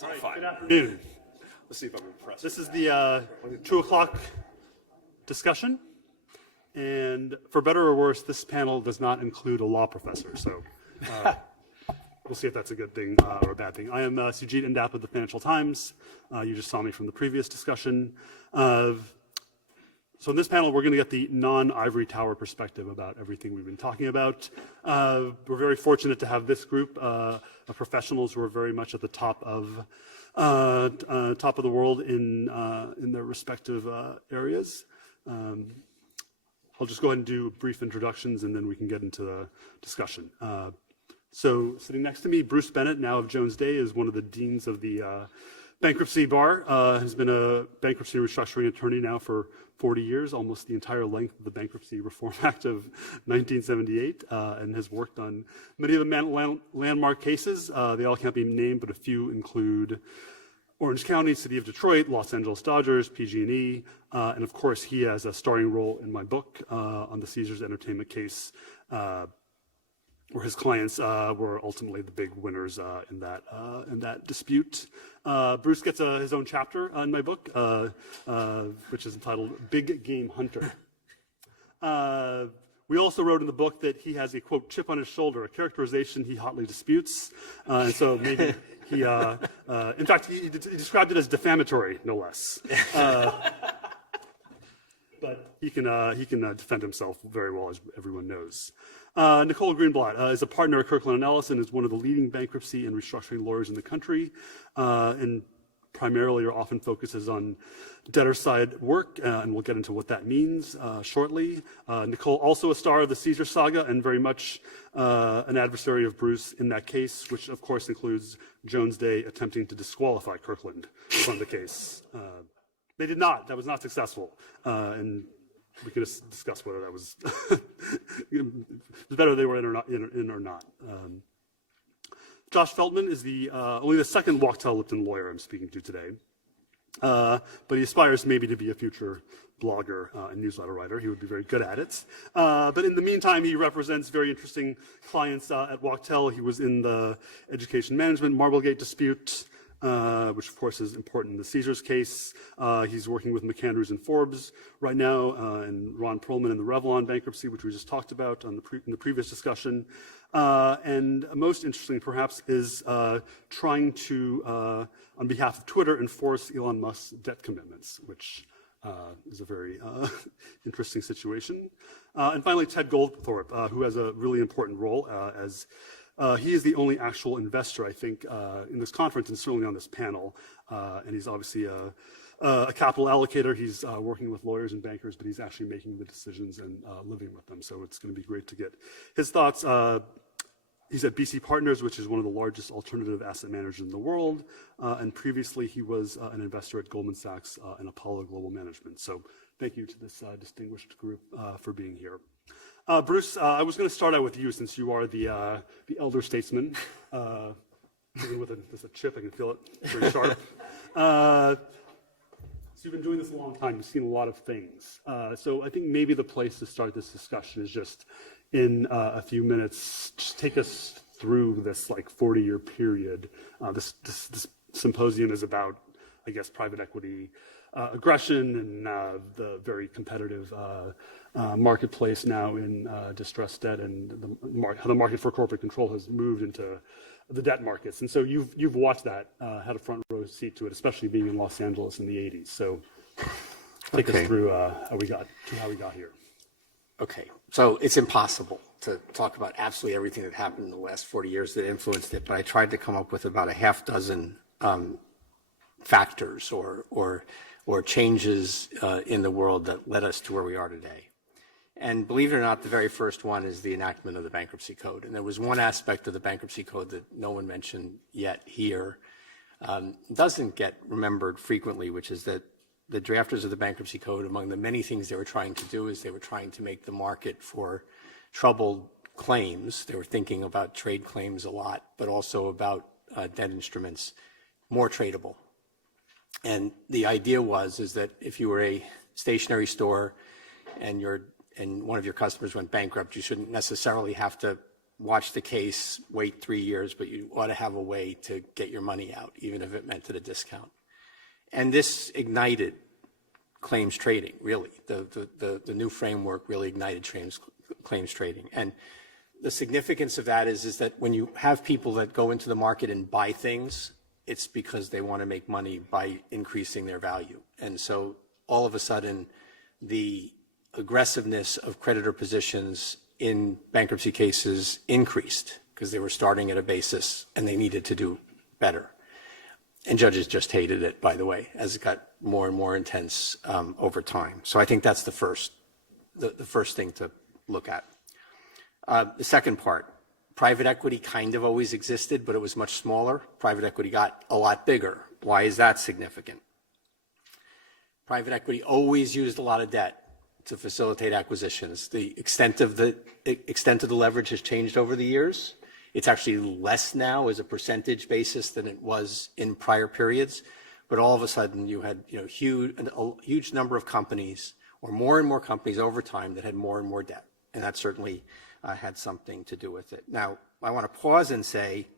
All right, good afternoon. Let's see if I can press. This is the 2 o'clock discussion. And for better or worse, this panel does not include a law professor. So we'll see if that's a good thing or a bad thing. I am Sujeet Indap of the Financial Times. You just saw me from the previous discussion. So in this panel, we're going to get the non-ivory tower perspective about everything we've been talking about. We're very fortunate to have this group of professionals who are very much at the top of the world in their respective areas. I'll just go ahead and do brief introductions, and then we can get into the discussion. So sitting next to me, Bruce Bennett, now of Jones Day, is one of the deans of the bankruptcy bar, has been a bankruptcy restructuring attorney now for 40 years, almost the entire length of the Bankruptcy Reform Act of 1978, and has worked on many of the landmark cases. They all can't be named, but a few include Orange County, City of Detroit, Los Angeles Dodgers, PG&E, and of course he has a starring role in my book on the Caesars Entertainment case, where his clients were ultimately the big winners in that dispute. Bruce gets his own chapter in my book, which is entitled Big Game Hunter. We also wrote in the book that he has a, quote, chip on his shoulder, a characterization he hotly disputes. And so maybe he, in fact, he described it as defamatory, no less. But he can defend himself very well, as everyone knows. Nicole Greenblatt is a partner at Kirkland and Ellis and is one of the leading bankruptcy and restructuring lawyers in the country, and primarily or often focuses on debtor side work, and we'll get into what that means shortly. Nicole, also a star of the Caesar saga and very much an adversary of Bruce in that case, which of course includes Jones Day attempting to disqualify Kirkland from the case. They did not. That was not successful. And we could discuss whether that was it was better they were in or not. Josh Feltman is only the second Wacthell Lipton lawyer I'm speaking to today. But he aspires maybe to be a future blogger and newsletter writer. He would be very good at it. But in the meantime, he represents very interesting clients at Wacthell. He was in the education management Marblegate dispute, which of course is important in the Caesars case. He's working with McAndrews and Forbes right now, and Ron Perlman in the Revlon bankruptcy, which we just talked about in the previous discussion. And most interesting, perhaps, is trying to, on behalf of Twitter, enforce Elon Musk's debt commitments, which is a very interesting situation. And finally, Ted Goldthorpe, who has a really important role as he is the only actual investor, I think, in this conference and certainly on this panel. And he's obviously a capital allocator. He's working with lawyers and bankers, but he's actually making the decisions and living with them. So it's going to be great to get his thoughts. He's at BC Partners, which is one of the largest alternative asset managers in the world. And previously, he was an investor at Goldman Sachs and Apollo Global Management. So thank you to this distinguished group for being here. Bruce, I was going to start out with you since you are the elder statesman. With a chip, I can feel it very sharp. So you've been doing this a long time. You've seen a lot of things. So I think maybe the place to start this discussion is just in a few minutes, just take us through this like 40-year period. This symposium is about, I guess, private equity aggression and the very competitive marketplace now in distressed debt and how the market for corporate control has moved into the debt markets. And so you've watched that, had a front row seat to it, especially being in Los Angeles in the 80s. So take us through how we got here. Okay, so it's impossible to talk about absolutely everything that happened in the last 40 years that influenced it, but I tried to come up with about a half dozen factors or changes in the world that led us to where we are today. And believe it or not, the very first one is the enactment of the Bankruptcy Code. And there was one aspect of the Bankruptcy Code that no one mentioned yet here, doesn't get remembered frequently, which is that the drafters of the Bankruptcy Code, among the many things they were trying to do, is they were trying to make the market for troubled claims. They were thinking about trade claims a lot, but also about debt instruments, more tradable. And the idea is that if you were a stationery store and one of your customers went bankrupt, you shouldn't necessarily have to watch the case, wait 3 years, but you ought to have a way to get your money out, even if it meant at a discount. And this ignited claims trading, really. The new framework really ignited claims trading. And the significance of that is that when you have people that go into the market and buy things, it's because they want to make money by increasing their value. And so all of a sudden, the aggressiveness of creditor positions in bankruptcy cases increased because they were starting at a basis and they needed to do better. And judges just hated it, by the way, as it got more and more intense over time. So I think that's the first thing to look at. The second part, private equity kind of always existed, but it was much smaller. Private equity got a lot bigger. Why is that significant? Private equity always used a lot of debt to facilitate acquisitions. The extent of the leverage has changed over the years. It's actually less now as a percentage basis than it was in prior periods. But all of a sudden, you had a huge number of companies, or more and more companies over time, that had more and more debt, and that certainly had something to do with it. Now, I want to pause and say,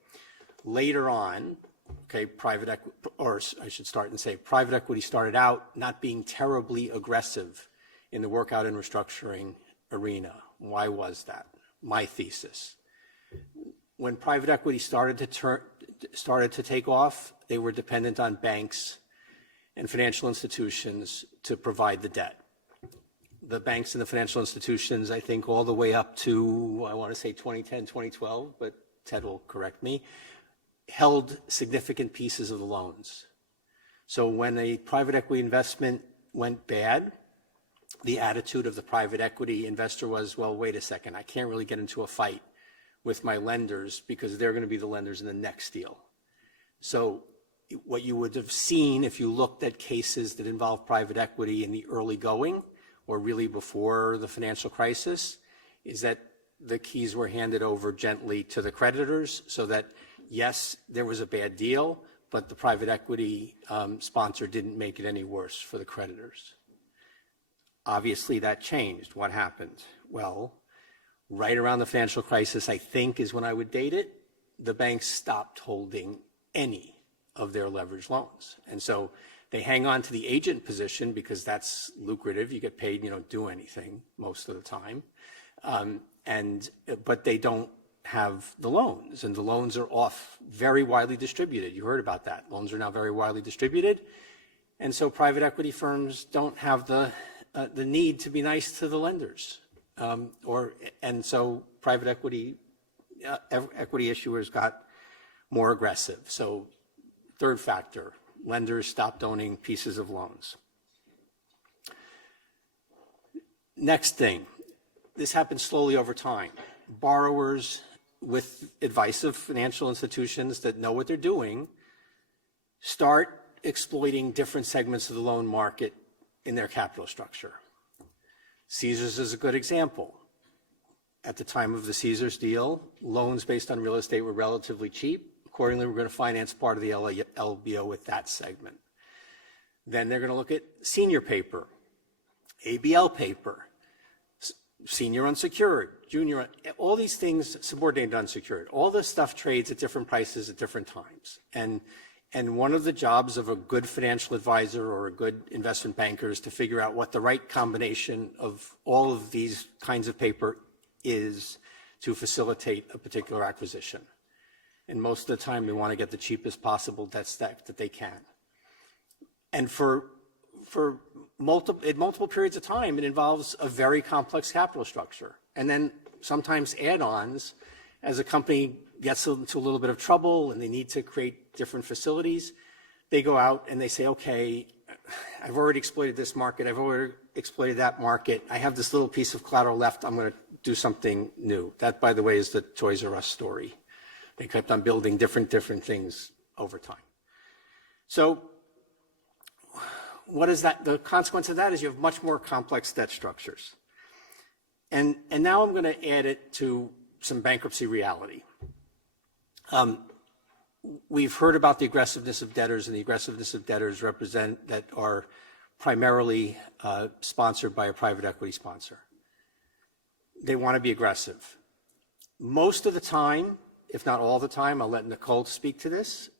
later on, okay, private equity started out not being terribly aggressive in the workout and restructuring arena. Why was that? My thesis. When private equity started to take off, they were dependent on banks and financial institutions to provide the debt. The banks and the financial institutions, I think all the way up to, I want to say 2010, 2012, but Ted will correct me, held significant pieces of the loans. So when a private equity investment went bad, the attitude of the private equity investor was, well, wait a second, I can't really get into a fight with my lenders because they're going to be the lenders in the next deal. So what you would have seen if you looked at cases that involve private equity in the early going, or really before the financial crisis, is that the keys were handed over gently to the creditors so that, yes, there was a bad deal, but the private equity sponsor didn't make it any worse for the creditors. Obviously, that changed. What happened? Well, right around the financial crisis, I think is when I would date it, the banks stopped holding any of their leveraged loans. And so they hang on to the agent position because that's lucrative. You get paid, you don't do anything most of the time. But they don't have the loans, and the loans are off very widely distributed. You heard about that. Loans are now very widely distributed. And so private equity firms don't have the need to be nice to the lenders. And so private equity issuers got more aggressive. So third factor, lenders stopped owning pieces of loans. Next thing, this happens slowly over time. Borrowers, with advice of financial institutions that know what they're doing, start exploiting different segments of the loan market in their capital structure. Caesars is a good example. At the time of the Caesars deal, loans based on real estate were relatively cheap. Accordingly, we're going to finance part of the LBO with that segment. Then they're going to look at senior paper, ABL paper, senior unsecured, junior, all these things, subordinated unsecured. All this stuff trades at different prices at different times. And one of the jobs of a good financial advisor or a good investment banker is to figure out what the right combination of all of these kinds of paper is to facilitate a particular acquisition. And most of the time, they want to get the cheapest possible debt stack that they can. And for multiple periods of time, it involves a very complex capital structure. And then sometimes add-ons, as a company gets into a little bit of trouble and they need to create different facilities, they go out and they say, okay, I've already exploited this market, I've already exploited that market, I have this little piece of collateral left, I'm going to do something new. That, by the way, is the Toys R Us story. They kept on building different things over time. So what is that? The consequence of that is you have much more complex debt structures. And now I'm going to add it to some bankruptcy reality. We've heard about the aggressiveness of debtors, and the aggressiveness of debtors that are primarily sponsored by a private equity sponsor. They want to be aggressive. Most of the time, if not all the time, I'll let Nicole speak to this,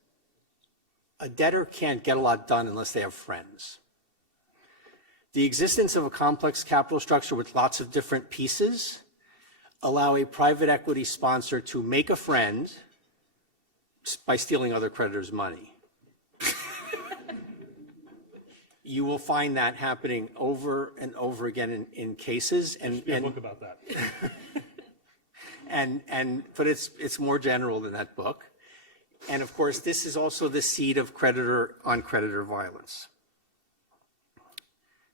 a debtor can't get a lot done unless they have friends. The existence of a complex capital structure with lots of different pieces allow a private equity sponsor to make a friend by stealing other creditors' money. You will find that happening over and over again in cases. And book about that. But it's more general than that book. And of course, this is also the seed of creditor on creditor violence.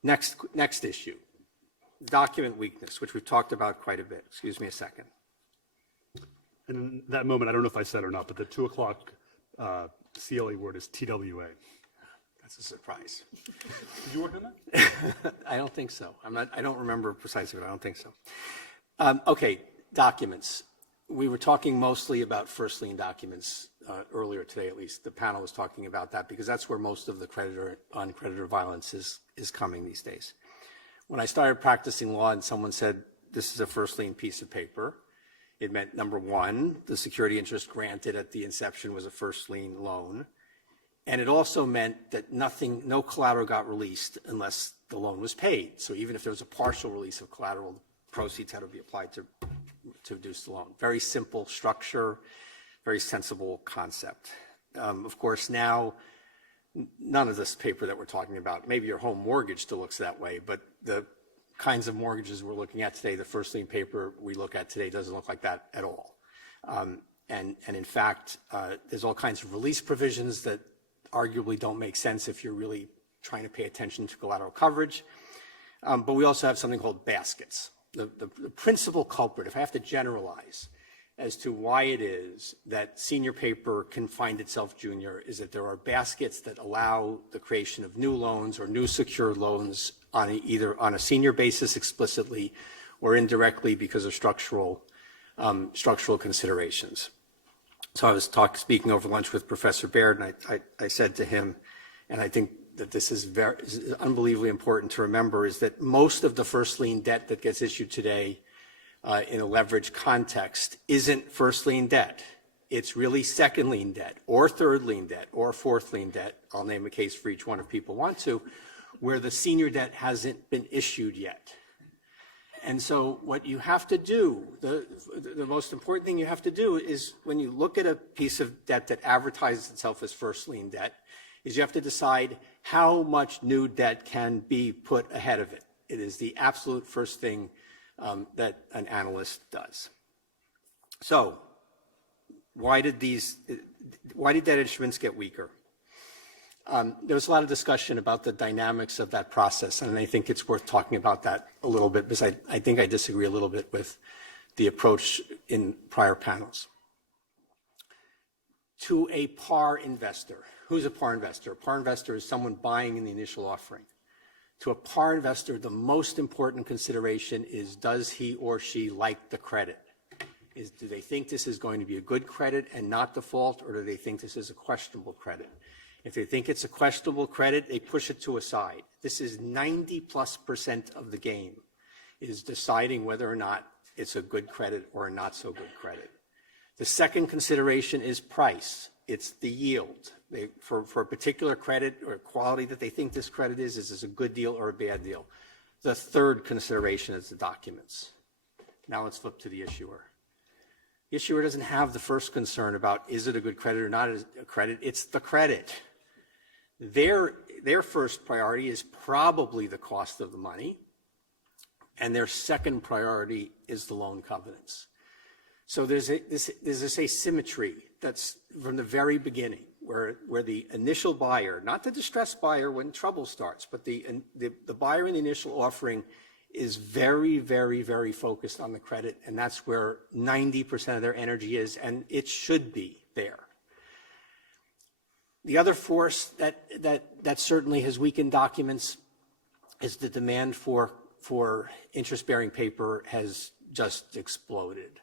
Next issue, document weakness, which we've talked about quite a bit. Excuse me a second. And in that moment, I don't know if I said or not, but the 2 o'clock CLE word is TWA. That's a surprise. Did you work on that? I don't think so. I don't remember precisely, but I don't think so. Okay, documents. We were talking mostly about first lien documents earlier today, at least. The panel was talking about that because that's where most of the creditor on creditor violence is coming these days. When I started practicing law and someone said, this is a first lien piece of paper, it meant, number one, the security interest granted at the inception was a first lien loan. And it also meant that no collateral got released unless the loan was paid. So even if there was a partial release of collateral, proceeds had to be applied to reduce the loan. Very simple structure, very sensible concept. Of course, now, none of this paper that we're talking about, maybe your home mortgage still looks that way, but the kinds of mortgages we're looking at today, the first lien paper we look at today doesn't look like that at all. And in fact, there's all kinds of release provisions that arguably don't make sense if you're really trying to pay attention to collateral coverage. But we also have something called baskets. The principal culprit, if I have to generalize as to why it is that senior paper can find itself junior, is that there are baskets that allow the creation of new loans or new secured loans on either on a senior basis explicitly or indirectly because of structural considerations. So I was speaking over lunch with Professor Baird, and I said to him, and I think that this is unbelievably important to remember, is that most of the first lien debt that gets issued today in a leverage context isn't first lien debt. It's really second lien debt or third lien debt or fourth lien debt. I'll name a case for each one if people want to, where the senior debt hasn't been issued yet. And so what you have to do, the most important thing you have to do is when you look at a piece of debt that advertises itself as first lien debt, is you have to decide how much new debt can be put ahead of it. It is the absolute first thing that an analyst does. So why did debt instruments get weaker? There was a lot of discussion about the dynamics of that process, and I think it's worth talking about that a little bit because I think I disagree a little bit with the approach in prior panels. To a par investor, who's a par investor? A par investor is someone buying in the initial offering. To a par investor, the most important consideration is, does he or she like the credit? Do they think this is going to be a good credit and not default, or do they think this is a questionable credit? If they think it's a questionable credit, they push it to a side. This is 90+% of the game, is deciding whether or not it's a good credit or a not so good credit. The second consideration is price. It's the yield. For a particular credit or quality that they think this credit is this a good deal or a bad deal? The third consideration is the documents. Now let's flip to the issuer. The issuer doesn't have the first concern about is it a good credit or not a credit. It's the credit. Their first priority is probably the cost of the money, and their second priority is the loan covenants. So there's this asymmetry that's from the very beginning, where the initial buyer, not the distressed buyer when trouble starts, but the buyer in the initial offering is very, very, very focused on the credit, and that's where 90% of their energy is, and it should be there. The other force that certainly has weakened documents is the demand for interest-bearing paper has just exploded,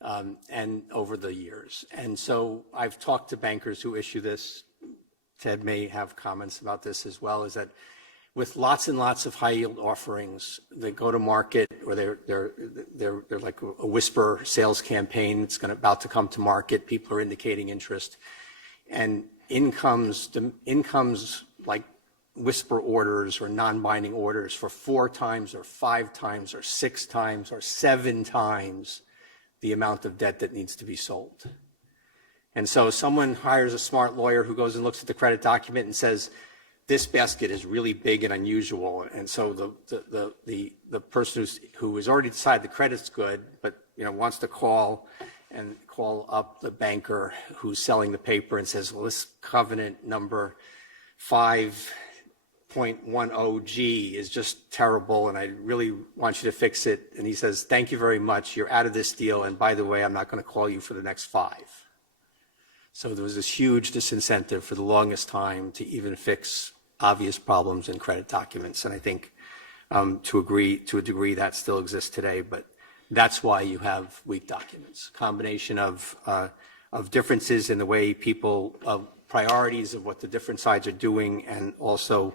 and over the years. And so I've talked to bankers who issue this. Ted may have comments about this as well, is that with lots and lots of high yield offerings that go to market, or they're like a whisper sales campaign that's about to come to market. People are indicating interest, and incomes like whisper orders or non-binding orders for 4 times or 5 times or 6 times or 7 times the amount of debt that needs to be sold. And so someone hires a smart lawyer who goes and looks at the credit document and says, this basket is really big and unusual. And so the person who has already decided the credit's good, but wants to call up the banker who's selling the paper and says, well, this covenant number 5.10G is just terrible, and I really want you to fix it. And he says, thank you very much. You're out of this deal. And by the way, I'm not going to call you for the next 5. So there was this huge disincentive for the longest time to even fix obvious problems in credit documents. And I think to a degree that still exists today, but that's why you have weak documents. Combination of differences in the way people, priorities of what the different sides are doing, and also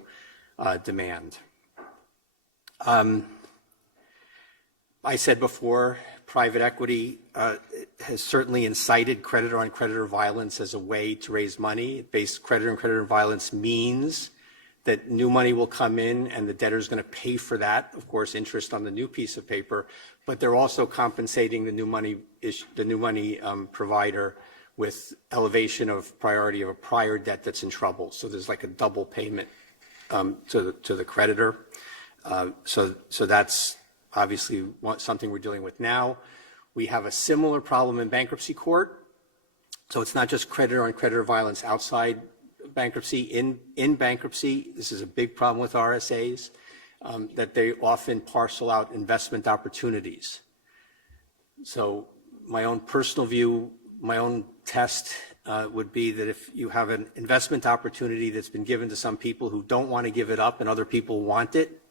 demand. I said before, private equity has certainly incited creditor-on-creditor violence as a way to raise money. Based creditor-on-creditor violence means that new money will come in and the debtor is going to pay for that, of course, interest on the new piece of paper, but they're also compensating the new money provider with elevation of priority of a prior debt that's in trouble. So there's like a double payment to the creditor. So that's obviously something we're dealing with now. We have a similar problem in bankruptcy court. So it's not just creditor-on-creditor violence outside bankruptcy. In bankruptcy, this is a big problem with RSAs, that they often parcel out investment opportunities. So my own personal view, my own test would be that if you have an investment opportunity that's been given to some people who don't want to give it up and other people want it,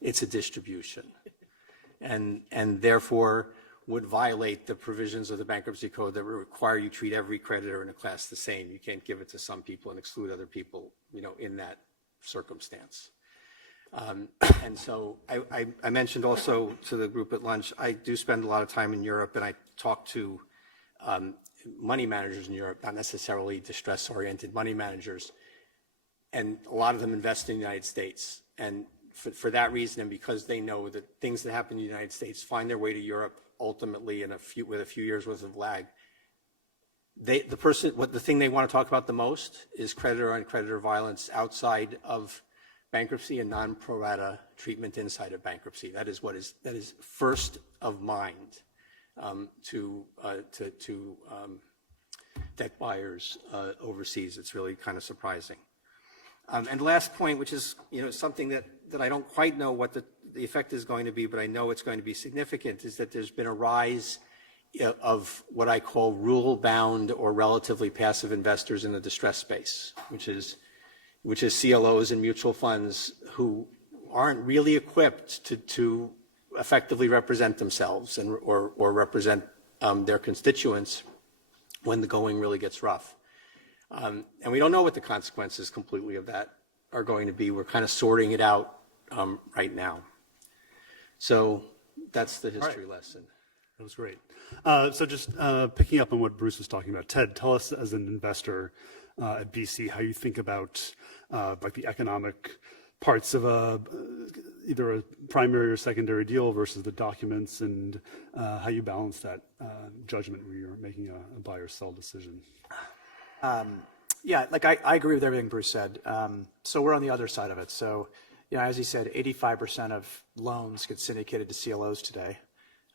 it's a distribution. And therefore would violate the provisions of the bankruptcy code that require you treat every creditor in a class the same. You can't give it to some people and exclude other people, in that circumstance. And so I mentioned also to the group at lunch, I do spend a lot of time in Europe, and I talk to money managers in Europe, not necessarily distress-oriented money managers, and a lot of them invest in the United States. And for that reason, and because they know that things that happen in the United States find their way to Europe ultimately with a few years worth of lag, the thing they want to talk about the most is creditor-on-creditor violence outside of bankruptcy and non-pro rata treatment inside of bankruptcy. That is first of mind to debt buyers overseas. It's really kind of surprising. And last point, which is something that I don't quite know what the effect is going to be, but I know it's going to be significant, is that there's been a rise of what I call rule-bound or relatively passive investors in the distress space, which is CLOs and mutual funds who aren't really equipped to effectively represent themselves or represent their constituents when the going really gets rough. And we don't know what the consequences completely of that are going to be. We're kind of sorting it out right now. So that's the history lesson. That was great. So just picking up on what Bruce was talking about, Ted, tell us as an investor at BC how you think about like the economic parts of either a primary or secondary deal versus the documents, and how you balance that judgment when you're making a buy or sell decision. Yeah, like I agree with everything Bruce said. So we're on the other side of it. So, as he said, 85% of loans get syndicated to CLOs today.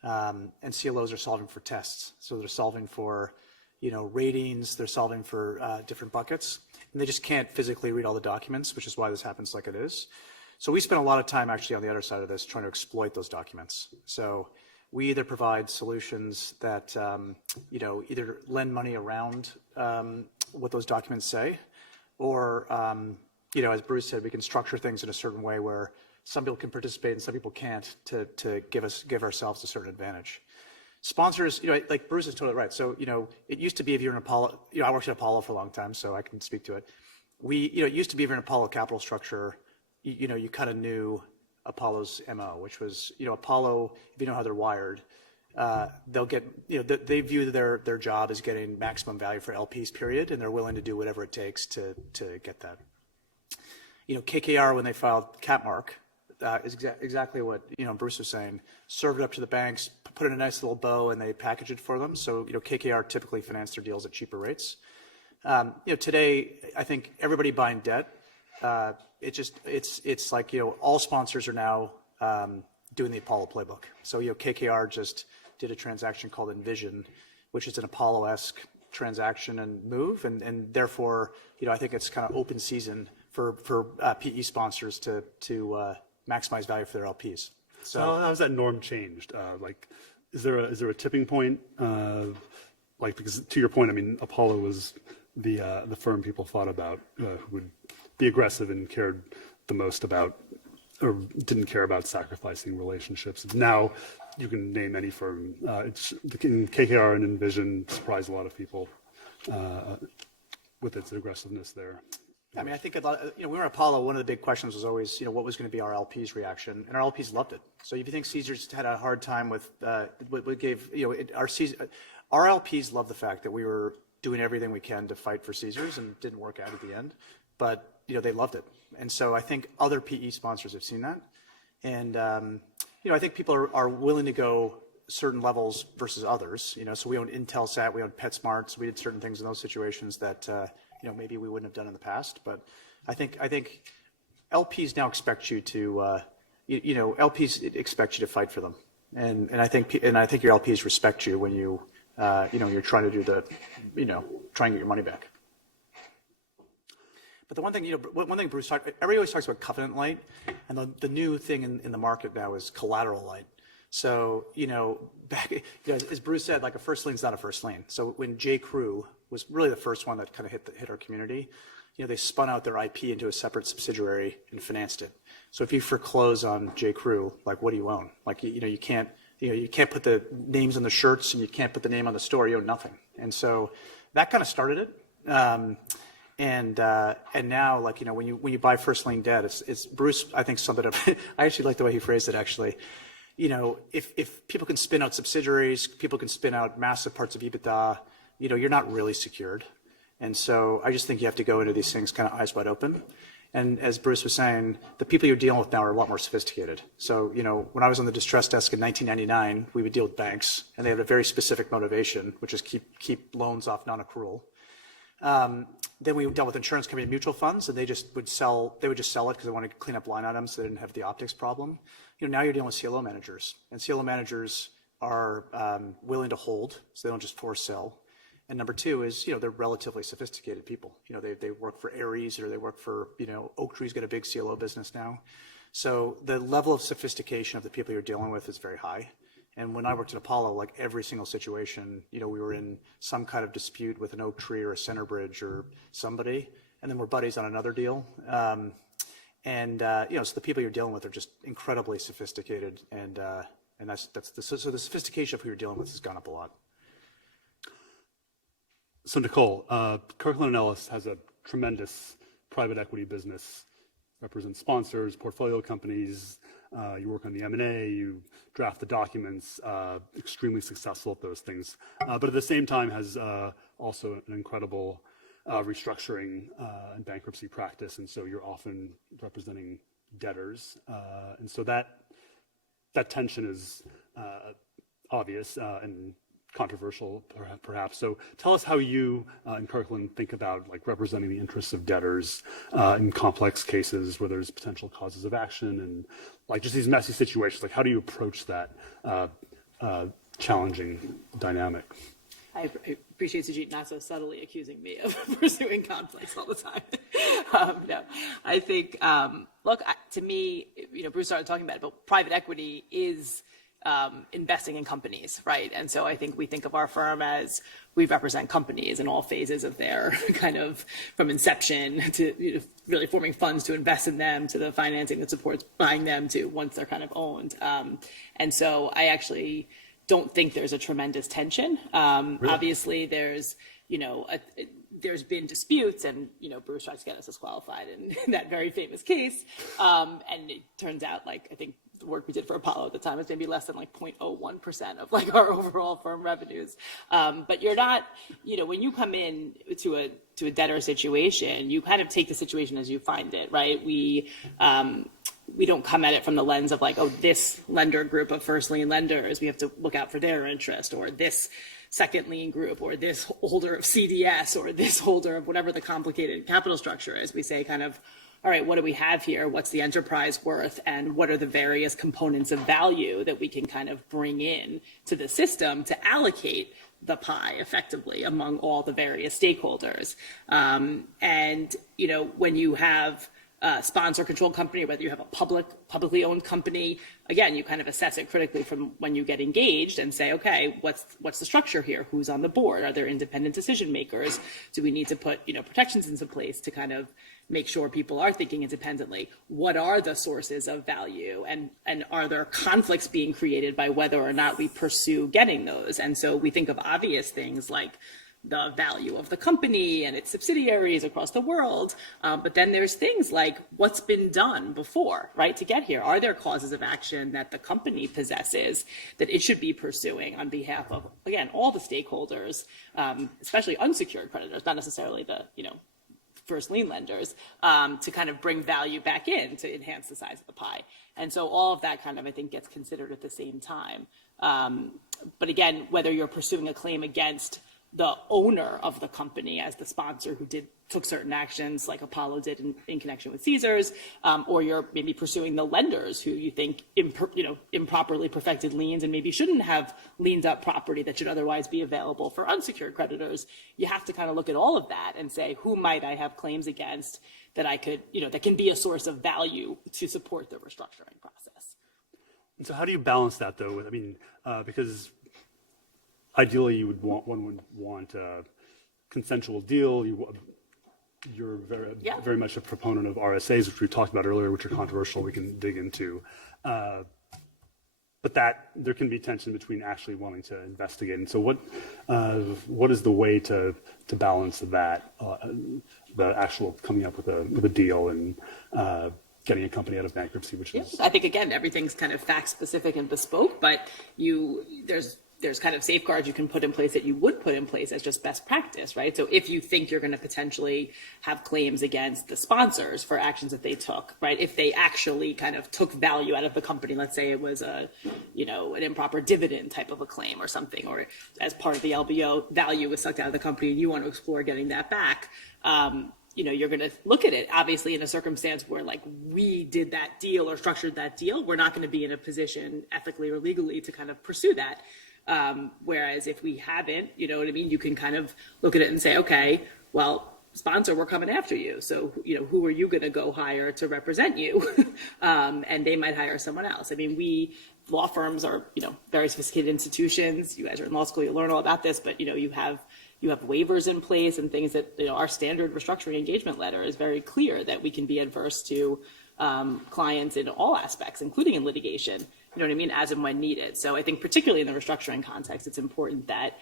And CLOs are solving for tests. So they're solving for, ratings, they're solving for different buckets. And they just can't physically read all the documents, which is why this happens like it is. So we spend a lot of time actually on the other side of this trying to exploit those documents. So we either provide solutions that, either lend money around what those documents say, or, as Bruce said, we can structure things in a certain way where some people can participate and some people can't to give ourselves a certain advantage. Sponsors, like Bruce is totally right. So, it used to be if you're in Apollo, I worked at Apollo for a long time, so I can speak to it. It used to be if you're in Apollo capital structure, you kind of knew Apollo's MO, which was, Apollo, if you know how they're wired, they'll get, they view their job as getting maximum value for LPs, period, and they're willing to do whatever it takes to get that. KKR, when they filed Catmark, is exactly what, Bruce was saying, served it up to the banks, put in a nice little bow, and they package it for them. So, KKR typically finance their deals at cheaper rates. Today, I think everybody buying debt, it's like, all sponsors are now doing the Apollo playbook. So, KKR just did a transaction called Envision, which is an Apollo-esque transaction and move. And therefore, I think it's kind of open season for PE sponsors to maximize value for their LPs. So how's that norm changed? Is there a tipping point? Because to your point, I mean, Apollo was the firm people thought about who would be aggressive and cared the most about, or didn't care about sacrificing relationships. Now you can name any firm. KKR and Envision surprised a lot of people with its aggressiveness there. I mean, I think a lot we were at Apollo, one of the big questions was always, what was going to be our LPs' reaction, and our LPs loved it. So if you think Caesars had a hard time with what gave, our LPs loved the fact that we were doing everything we can to fight for Caesars, and it didn't work out at the end, but they loved it. And so I think other PE sponsors have seen that, and I think people are willing to go certain levels versus others. So we owned Intelsat, we owned PetSmart, so we did certain things in those situations that maybe we wouldn't have done in the past. But I think LPs now expect you to LPs expect you to fight for them, and I think your LPs respect you when you're trying to do try and get your money back. But the one thing Bruce talked, everybody always talks about covenant light, and the new thing in the market now is collateral light. So, as Bruce said, like a first lien's not a first lien. So when J. Crew was really the first one that kind of hit our community, they spun out their IP into a separate subsidiary and financed it. So if you foreclose on J. Crew, like, what do you own? Like, you can't put the names on the shirts and you can't put the name on the store. You own nothing. And so that kind of started it. And now, like, when you buy first lien debt, it's Bruce, I think, summed it up. I actually like the way he phrased it, actually. If people can spin out subsidiaries, people can spin out massive parts of EBITDA, you're not really secured. And so I just think you have to go into these things kind of eyes wide open. And as Bruce was saying, the people you're dealing with now are a lot more sophisticated. So, when I was on the distress desk in 1999, we would deal with banks, and they had a very specific motivation, which is keep loans off non-accrual. Then we dealt with insurance company mutual funds, and they would just sell it because they wanted to clean up line items so they didn't have the optics problem. Now you're dealing with CLO managers, and CLO managers are willing to hold, so they don't just force sell. And number two is, they're relatively sophisticated people. They work for Ares, or they work for, Oaktree's got a big CLO business now. So the level of sophistication of the people you're dealing with is very high. And when I worked at Apollo, like every single situation, we were in some kind of dispute with an Oaktree or a Centerbridge or somebody, and then we're buddies on another deal. So the people you're dealing with are just incredibly sophisticated, and so the sophistication of who you're dealing with has gone up a lot. So Nicole, Kirkland and Ellis has a tremendous private equity business, represents sponsors, portfolio companies. You work on the M&A, you draft the documents, extremely successful at those things. But at the same time has also an incredible restructuring and bankruptcy practice, and so you're often representing debtors. And so that tension is obvious and controversial, perhaps. So tell us how you in Kirkland think about like representing the interests of debtors in complex cases where there's potential causes of action and like just these messy situations. Like how do you approach that challenging dynamic? I appreciate Sujeet not so subtly accusing me of pursuing conflicts all the time. No, I think, to me, Bruce started talking about it, but private equity is investing in companies, right? And so I think we think of our firm as we represent companies in all phases of their kind of from inception to really forming funds to invest in them, to the financing that supports buying them, to once they're kind of owned. And so I actually don't think there's a tremendous tension. Really? Obviously, there's there's been disputes, and Bruce tries to get us disqualified in that very famous case, and it turns out, like, I think the work we did for Apollo at the time is maybe less than like 0.01% of like our overall firm revenues. But you're not, when you come in to a debtor situation, you kind of take the situation as you find it, right? We don't come at it from the lens of like, oh, this lender group of first lien lenders, we have to look out for their interest, or this second lien group, or this holder of CDS, or this holder of whatever the complicated capital structure is. We say kind of, all right, what do we have here? What's the enterprise worth? And what are the various components of value that we can kind of bring in to the system to allocate the pie effectively among all the various stakeholders? And, when you have a sponsor-controlled company, or whether you have a publicly owned company, again, you kind of assess it critically from when you get engaged and say, okay, what's the structure here? Who's on the board? Are there independent decision makers? Do we need to put, protections into place to kind of make sure people are thinking independently? What are the sources of value? And are there conflicts being created by whether or not we pursue getting those? And so we think of obvious things like the value of the company and its subsidiaries across the world. But then there's things like what's been done before, right, to get here. Are there causes of action that the company possesses that it should be pursuing on behalf of, again, all the stakeholders, especially unsecured creditors, not necessarily the, first lien lenders, to kind of bring value back in to enhance the size of the pie. And so all of that kind of, I think, gets considered at the same time. But again, whether you're pursuing a claim against the owner of the company as the sponsor who took certain actions like Apollo did in connection with Caesars, or you're maybe pursuing the lenders who you think improperly perfected liens and maybe shouldn't have liened up property that should otherwise be available for unsecured creditors. You have to kind of look at all of that and say, who might I have claims against that I could, that can be a source of value to support the restructuring process. And so how do you balance that though? Because ideally, one would want a consensual deal. You're very much a proponent of RSAs, which we talked about earlier, which are controversial. We can dig into, but that there can be tension between actually wanting to investigate. And so, what is the way to balance that, the actual coming up with a deal and getting a company out of bankruptcy, which is. I think again, everything's kind of fact specific and bespoke, but there's kind of safeguards you can put in place that you would put in place as just best practice, right? So if you think you're going to potentially have claims against the sponsors for actions that they took, right? If they actually kind of took value out of the company, let's say it was an improper dividend type of a claim or something, or as part of the LBO, value was sucked out of the company and you want to explore getting that back, you're going to look at it, obviously, in a circumstance where, like, we did that deal or structured that deal. We're not going to be in a position ethically or legally to kind of pursue that. Whereas if we haven't, you can kind of look at it and say, okay, well, sponsor, we're coming after you. So, who are you going to go hire to represent you? And they might hire someone else. Law firms are, very sophisticated institutions. You guys are in law school, you learn all about this, but, you have waivers in place and things that, our standard restructuring engagement letter is very clear that we can be adverse to clients in all aspects, including in litigation, as and when needed. So I think particularly in the restructuring context, it's important that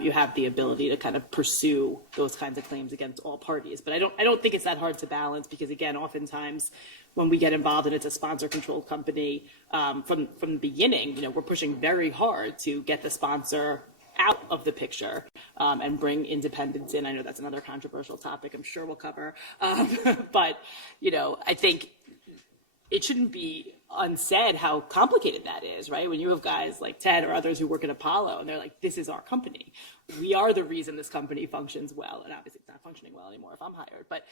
you have the ability to kind of pursue those kinds of claims against all parties. But I don't think it's that hard to balance because, again, oftentimes when we get involved and it's a sponsor-controlled company, from the beginning, we're pushing very hard to get the sponsor out of the picture and bring independence in. I know that's another controversial topic I'm sure we'll cover. But, I think it shouldn't be unsaid how complicated that is, right? When you have guys like Ted or others who work at Apollo and they're like, this is our company. We are the reason this company functions well. And obviously it's not functioning well anymore if I'm hired, but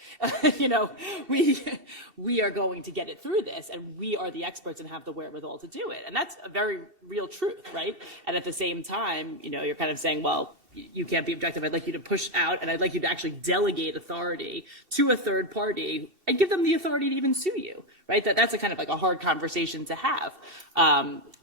we are going to get it through this and we are the experts and have the wherewithal to do it. And that's a very real truth, right? And at the same time, you're kind of saying, well, you can't be objective. I'd like you to push out and I'd like you to actually delegate authority to a third party and give them the authority to even sue you, right? That's a kind of like a hard conversation to have.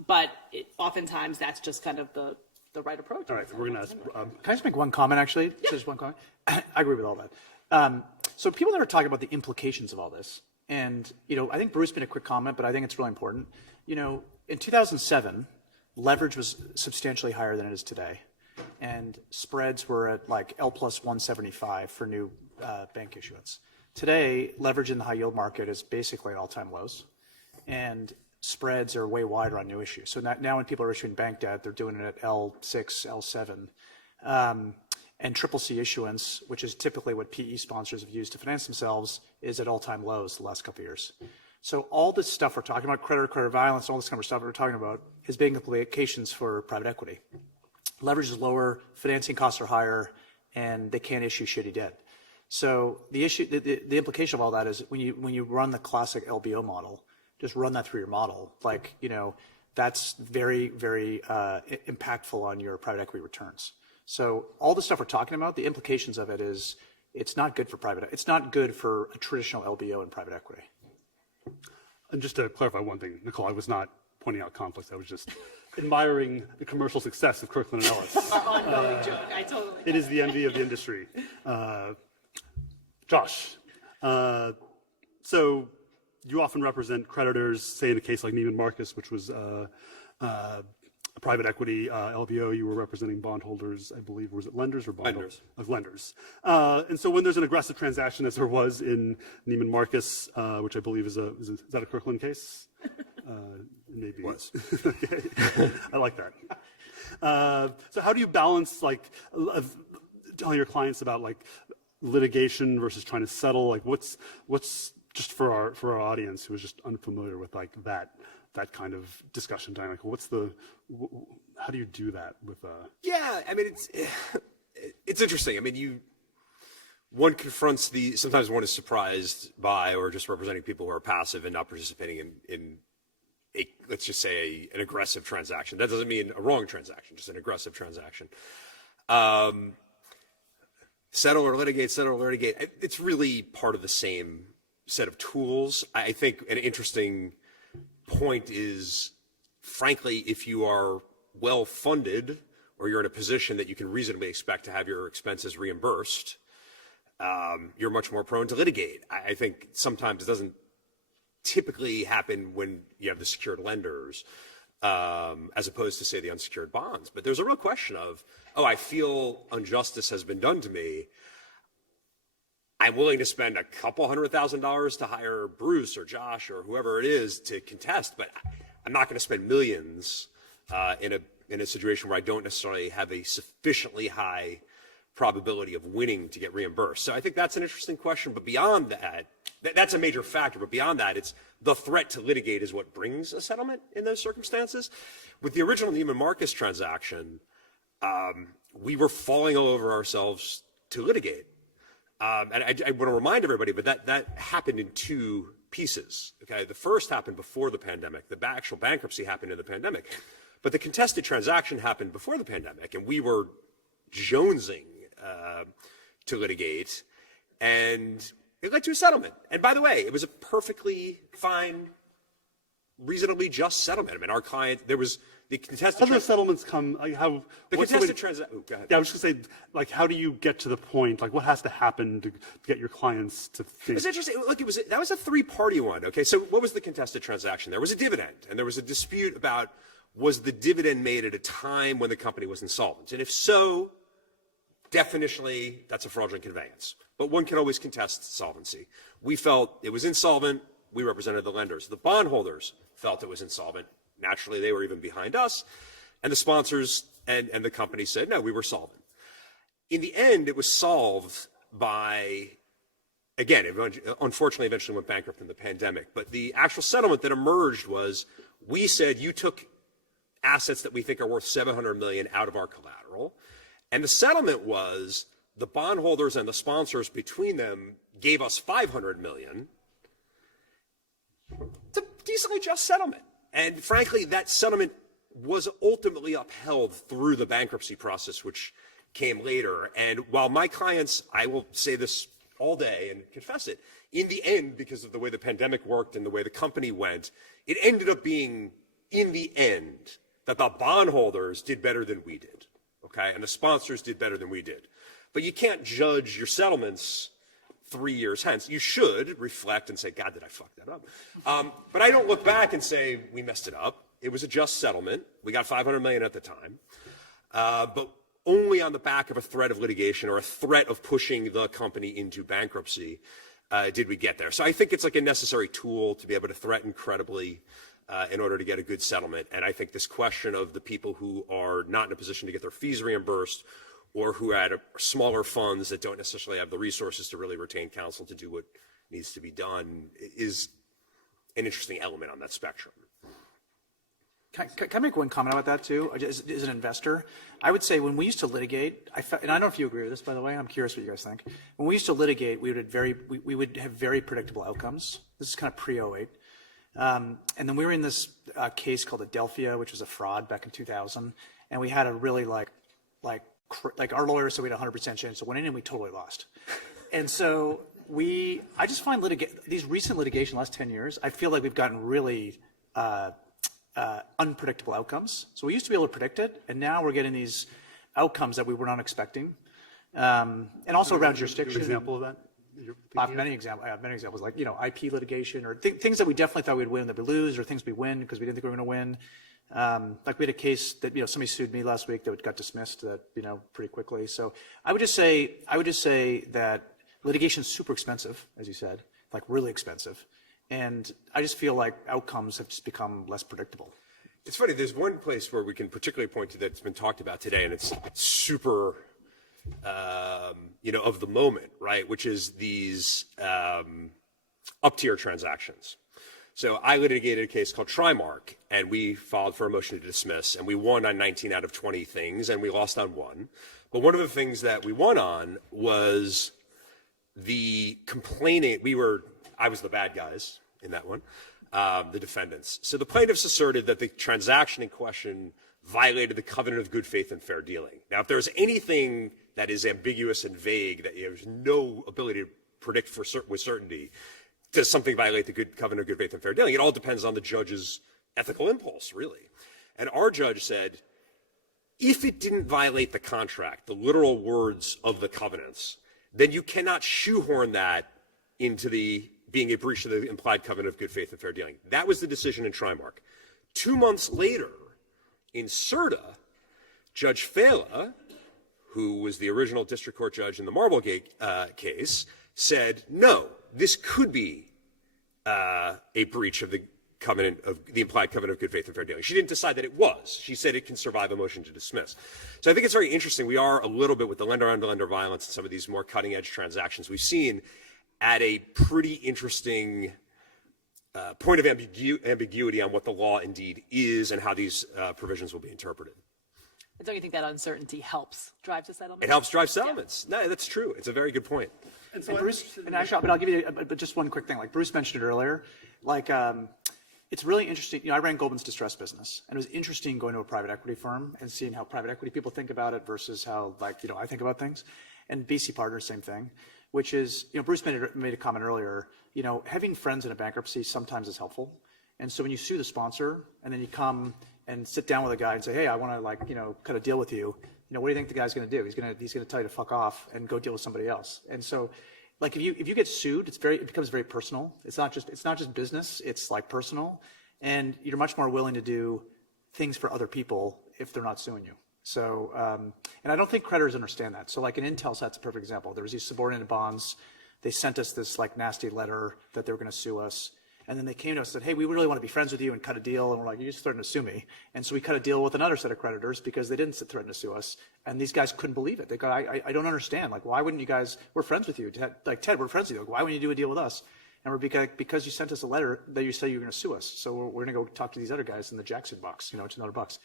But oftentimes that's just kind of the right approach. All right, we're going to ask. Can I just make one comment, actually? Yeah. Just one comment. I agree with all that. So people never talk about the implications of all this. And, I think Bruce made a quick comment, but I think it's really important. In 2007, leverage was substantially higher than it is today. and spreads were at like L plus 175 for new bank issuance. Today, leverage in the high yield market is basically at all-time lows, and spreads are way wider on new issues. So now when people are issuing bank debt, they're doing it at L6, L7. And triple C issuance, which is typically what PE sponsors have used to finance themselves, is at all-time lows the last couple of years. So all this stuff we're talking about, credit violence, all this kind of stuff we're talking about, is being implications for private equity. Leverage is lower, financing costs are higher, and they can't issue shitty debt. So the issue, the implication of all that is when you run the classic LBO model, just run that through your model. Like, you know, that's very, very impactful on your private equity returns. So all the stuff we're talking about, the implications of it is it's not good for it's not good for a traditional LBO in private equity. And just to clarify one thing, Nicole, I was not pointing out conflicts. I was just admiring the commercial success of Kirkland and Ellis. Our ongoing joke. I totally. It is the envy of the industry. Josh, so you often represent creditors, say in a case like Neiman Marcus, which was a private equity LBO. You were representing bondholders, I believe. Was it lenders or bondholders? Lenders. And so when there's an aggressive transaction, as there was in Neiman Marcus, which I believe is that a Kirkland case? Maybe. Was. Okay. I like that. So how do you balance like telling your clients about like litigation versus trying to settle? Like what's just for our audience who is just unfamiliar with like that kind of discussion dynamic? How do you do that with? Yeah, I mean it's interesting. I mean one confronts sometimes one is surprised by or just representing people who are passive and not participating in let's just say an aggressive transaction. That doesn't mean a wrong transaction, just an aggressive transaction. Settle or litigate. It's really part of the same set of tools. I think an interesting point is, frankly, if you are well funded or you're in a position that you can reasonably expect to have your expenses reimbursed, you're much more prone to litigate. I think sometimes it doesn't typically happen when you have the secured lenders, as opposed to, say, the unsecured bonds. But there's a real question of, I feel injustice has been done to me. I'm willing to spend a couple $100,000 to hire Bruce or Josh or whoever it is to contest, but I'm not going to spend millions in a situation where I don't necessarily have a sufficiently high probability of winning to get reimbursed. So I think that's an interesting question. But beyond that, that's a major factor. But beyond that, it's the threat to litigate is what brings a settlement in those circumstances. With the original Neiman Marcus transaction, we were falling all over ourselves to litigate. And I want to remind everybody, but that happened in two pieces. Okay, the first happened before the pandemic. The actual bankruptcy happened in the pandemic, but the contested transaction happened before the pandemic, and we were jonesing to litigate, and it led to a settlement. And by the way, it was a perfectly fine, reasonably just settlement. I mean, our client, there was the contested. How do the settlements come? Like how the contested transaction? Oh, go ahead. Yeah, I was just gonna say, like, how do you get to the point? Like, what has to happen to get your clients to think? It's interesting. Look, that was a three-party one. Okay, so what was the contested transaction? There was a dividend, and there was a dispute about was the dividend made at a time when the company was insolvent, and if so, definitionally that's a fraudulent conveyance. But one can always contest solvency. We felt it was insolvent. We represented the lenders. The bondholders felt it was insolvent. Naturally, they were even behind us. And the sponsors and the company said, no, we were solvent. In the end, it was solved by, again, unfortunately, eventually went bankrupt in the pandemic. But the actual settlement that emerged was, we said, you took assets that we think are worth $700 million out of our collateral. And the settlement was the bondholders and the sponsors between them gave us $500 million. It's a decently just settlement. And frankly, that settlement was ultimately upheld through the bankruptcy process, which came later. And while my clients, I will say this all day and confess it, in the end, because of the way the pandemic worked and the way the company went, it ended up being, in the end, that the bondholders did better than we did, okay? And the sponsors did better than we did. But you can't judge your settlements 3 years hence. You should reflect and say, God, did I fuck that up? But I don't look back and say, we messed it up. It was a just settlement. We got $500 million at the time. But only on the back of a threat of litigation or a threat of pushing the company into bankruptcy did we get there. So I think it's like a necessary tool to be able to threaten credibly in order to get a good settlement. And I think this question of the people who are not in a position to get their fees reimbursed or who had smaller funds that don't necessarily have the resources to really retain counsel to do what needs to be done is an interesting element on that spectrum. Can I make one comment about that too? As an investor, I would say when we used to litigate, and I don't know if you agree with this, by the way, I'm curious what you guys think. When we used to litigate, we would have very predictable outcomes. This is kind of pre-08. And then we were in this case called Adelphia, which was a fraud back in 2000. And we had a really like our lawyers said we had a 100% chance of winning, and we totally lost. And so I just find these recent litigation, last 10 years, I feel like we've gotten really unpredictable outcomes. So we used to be able to predict it, and now we're getting these outcomes that we were not expecting. And also around jurisdiction. An example of that? I have many examples, like, IP litigation or things that we definitely thought we'd win that we lose, or things we win because we didn't think we were going to win. Like we had a case that, somebody sued me last week that got dismissed pretty quickly. So I would just say that litigation is super expensive, as you said, like really expensive. And I just feel like outcomes have just become less predictable. It's funny, there's one place where we can particularly point to that's been talked about today, and it's super, of the moment, right? Which is these up-tier transactions. So I litigated a case called Trimark, and we filed for a motion to dismiss, and we won on 19 out of 20 things, and we lost on one. But one of the things that we won on was the complainant. I was the bad guys in that one, the defendants. So the plaintiffs asserted that the transaction in question violated the covenant of good faith and fair dealing. Now, if there's anything that is ambiguous and vague that there's no ability to predict with certainty, does something violate the covenant of good faith and fair dealing? It all depends on the judge's ethical impulse, really. And our judge said, if it didn't violate the contract, the literal words of the covenants, then you cannot shoehorn that into being a breach of the implied covenant of good faith and fair dealing. That was the decision in Trimark. 2 months later, in CERTA, Judge Fela, who was the original district court judge in the Marblegate case, said, no, this could be a breach of the implied covenant of good faith and fair dealing. She didn't decide that it was. She said it can survive a motion to dismiss. So I think it's very interesting. We are a little bit with the lender-on-lender violence and some of these more cutting-edge transactions we've seen at a pretty interesting point of ambiguity on what the law indeed is and how these provisions will be interpreted. And don't you think that uncertainty helps drive to settlement? It helps drive settlements. Yeah. No, that's true. It's a very good point. And so Bruce, but I'll give you just one quick thing. Like Bruce mentioned it earlier, it's really interesting. I ran Goldman's distress business, and it was interesting going to a private equity firm and seeing how private equity people think about it versus how I think about things. And BC Partners, same thing, which is, Bruce made a comment earlier, having friends in a bankruptcy sometimes is helpful. And so when you sue the sponsor and then you come and sit down with a guy and say, hey, I want to cut a deal with you, what do you think the guy's going to do? He's going to tell you to fuck off and go deal with somebody else. And so, if you get sued, it becomes very personal. It's not just business. It's personal, and you're much more willing to do things for other people if they're not suing you. So, and I don't think creditors understand that. So, in Intelsat, that's a perfect example. There was these subordinated bonds. They sent us this nasty letter that they were going to sue us. And then they came to us and said, hey, we really want to be friends with you and cut a deal. And we're like, you're just threatening to sue me. And so we cut a deal with another set of creditors because they didn't threaten to sue us. And these guys couldn't believe it. They go, I don't understand. Why wouldn't you guys, we're friends with you. Ted, we're friends with you. Why wouldn't you do a deal with us? And we're because you sent us a letter that you said you were going to sue us. So we're going to go talk to these other guys in the Jackson box, $200.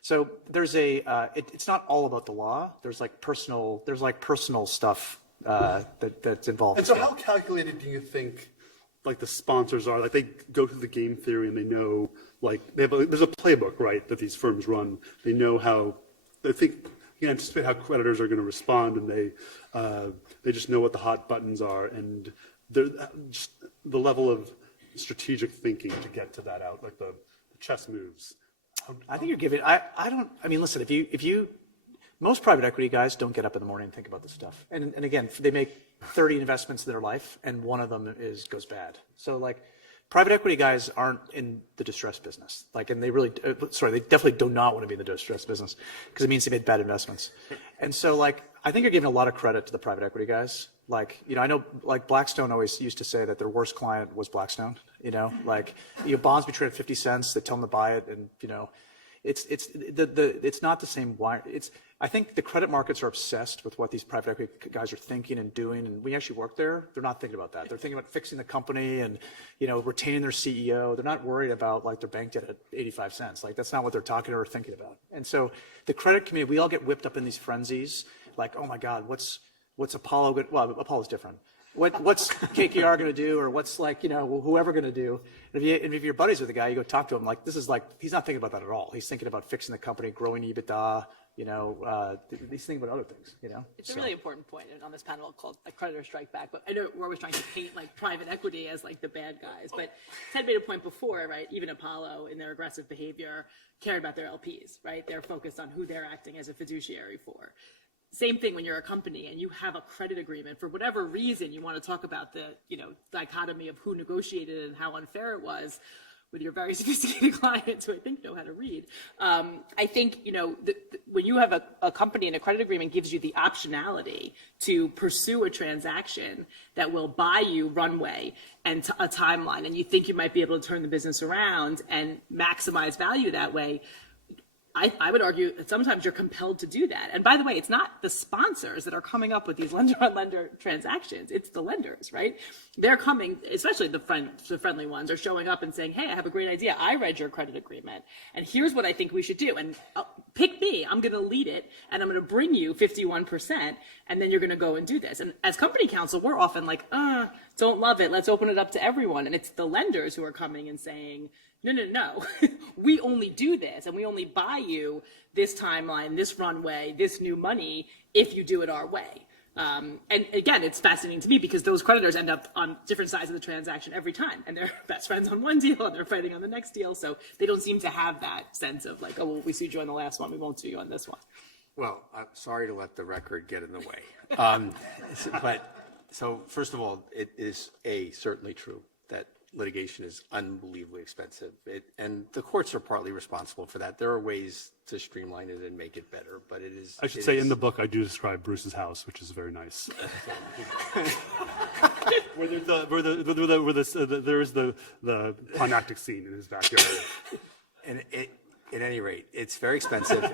So there's it's not all about the law. There's personal stuff that's involved. And so how calculated do you think the sponsors are? They go through the game theory and they know, there's a playbook, right, that these firms run. They know how, they think, anticipate how creditors are going to respond, and they just know what the hot buttons are, and just the level of strategic thinking to get to that out, the chess moves. I think you're giving, listen, if you, most private equity guys don't get up in the morning and think about this stuff. And again, they make 30 investments in their life, and one of them goes bad. So private equity guys aren't in the distress business. Like, and they really, they definitely do not want to be in the distress business because it means they made bad investments. And so, like, I think you're giving a lot of credit to the private equity guys. Like, I know, like, Blackstone always used to say that their worst client was Blackstone, like, bonds be traded at 50 cents, they tell them to buy it, and, it's not the same wire. I think the credit markets are obsessed with what these private equity guys are thinking and doing, and we actually work there. They're not thinking about that. They're thinking about fixing the company and, retaining their CEO. They're not worried about, like, their bank debt at 85 cents. Like, that's not what they're talking or thinking about. And so the credit community, we all get whipped up in these frenzies, like, oh my God, what's Apollo good? Well, Apollo's different. What's KKR going to do, or what's, like, whoever going to do? And if you're buddies with the guy, you go talk to him, like, this is like, he's not thinking about that at all. He's thinking about fixing the company, growing EBITDA, he's thinking about other things, It's a really important point on this panel called a creditor strike back, but I know we're always trying to paint, like, private equity as, like, the bad guys, but Ted made a point before, right? Even Apollo, in their aggressive behavior, cared about their LPs, right? They're focused on who they're acting as a fiduciary for. Same thing when you're a company and you have a credit agreement, for whatever reason you want to talk about the, dichotomy of who negotiated and how unfair it was with your very sophisticated clients who I think know how to read. I think, when you have a company and a credit agreement gives you the optionality to pursue a transaction that will buy you runway and a timeline, and you think you might be able to turn the business around and maximize value that way, I would argue that sometimes you're compelled to do that. And by the way, it's not the sponsors that are coming up with these lender-on-lender transactions. It's the lenders, right? They're coming, especially the friendly ones, are showing up and saying, hey, I have a great idea. I read your credit agreement, and here's what I think we should do. And pick me. I'm going to lead it, and I'm going to bring you 51%, and then you're going to go and do this. And as company counsel, we're often like, don't love it. Let's open it up to everyone. And it's the lenders who are coming and saying, no, we only do this, and we only buy you this timeline, this runway, this new money if you do it our way. And again, it's fascinating to me because those creditors end up on different sides of the transaction every time, and they're best friends on one deal and they're fighting on the next deal. So they don't seem to have that sense of, like, oh, well, we sued you on the last one, we won't sue you on this one. Well, I'm sorry to let the record get in the way. So first of all, it is certainly true that litigation is unbelievably expensive, and the courts are partly responsible for that. There are ways to streamline it and make it better, but it is. I should say in the book I do describe Bruce's house, which is very nice. where there is the climactic scene in his backyard. And at any rate, it's very expensive,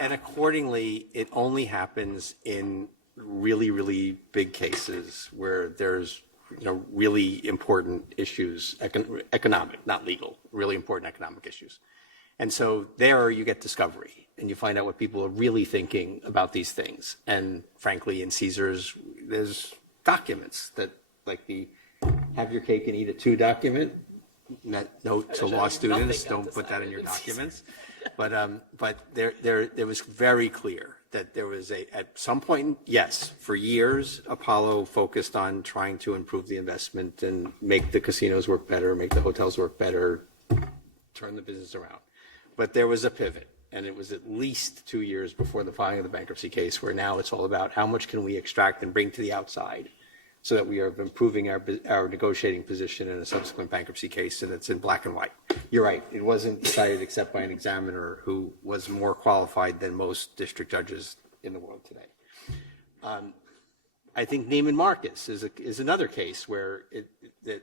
and accordingly, it only happens in really, really big cases where there's really important issues, economic, not legal, really important economic issues. And so there you get discovery and you find out what people are really thinking about these things. And frankly, in Caesars, there's documents that, like the have your cake and eat it too document. Note to law students, don't put that in your documents. But there was very clear that there was at some point, yes, for years, Apollo focused on trying to improve the investment and make the casinos work better, make the hotels work better, turn the business around. But there was a pivot, and it was at least 2 years before the filing of the bankruptcy case, where now it's all about how much can we extract and bring to the outside so that we are improving our negotiating position in a subsequent bankruptcy case, and it's in black and white. You're right. It wasn't decided except by an examiner who was more qualified than most district judges in the world today. I think Neiman Marcus is another case where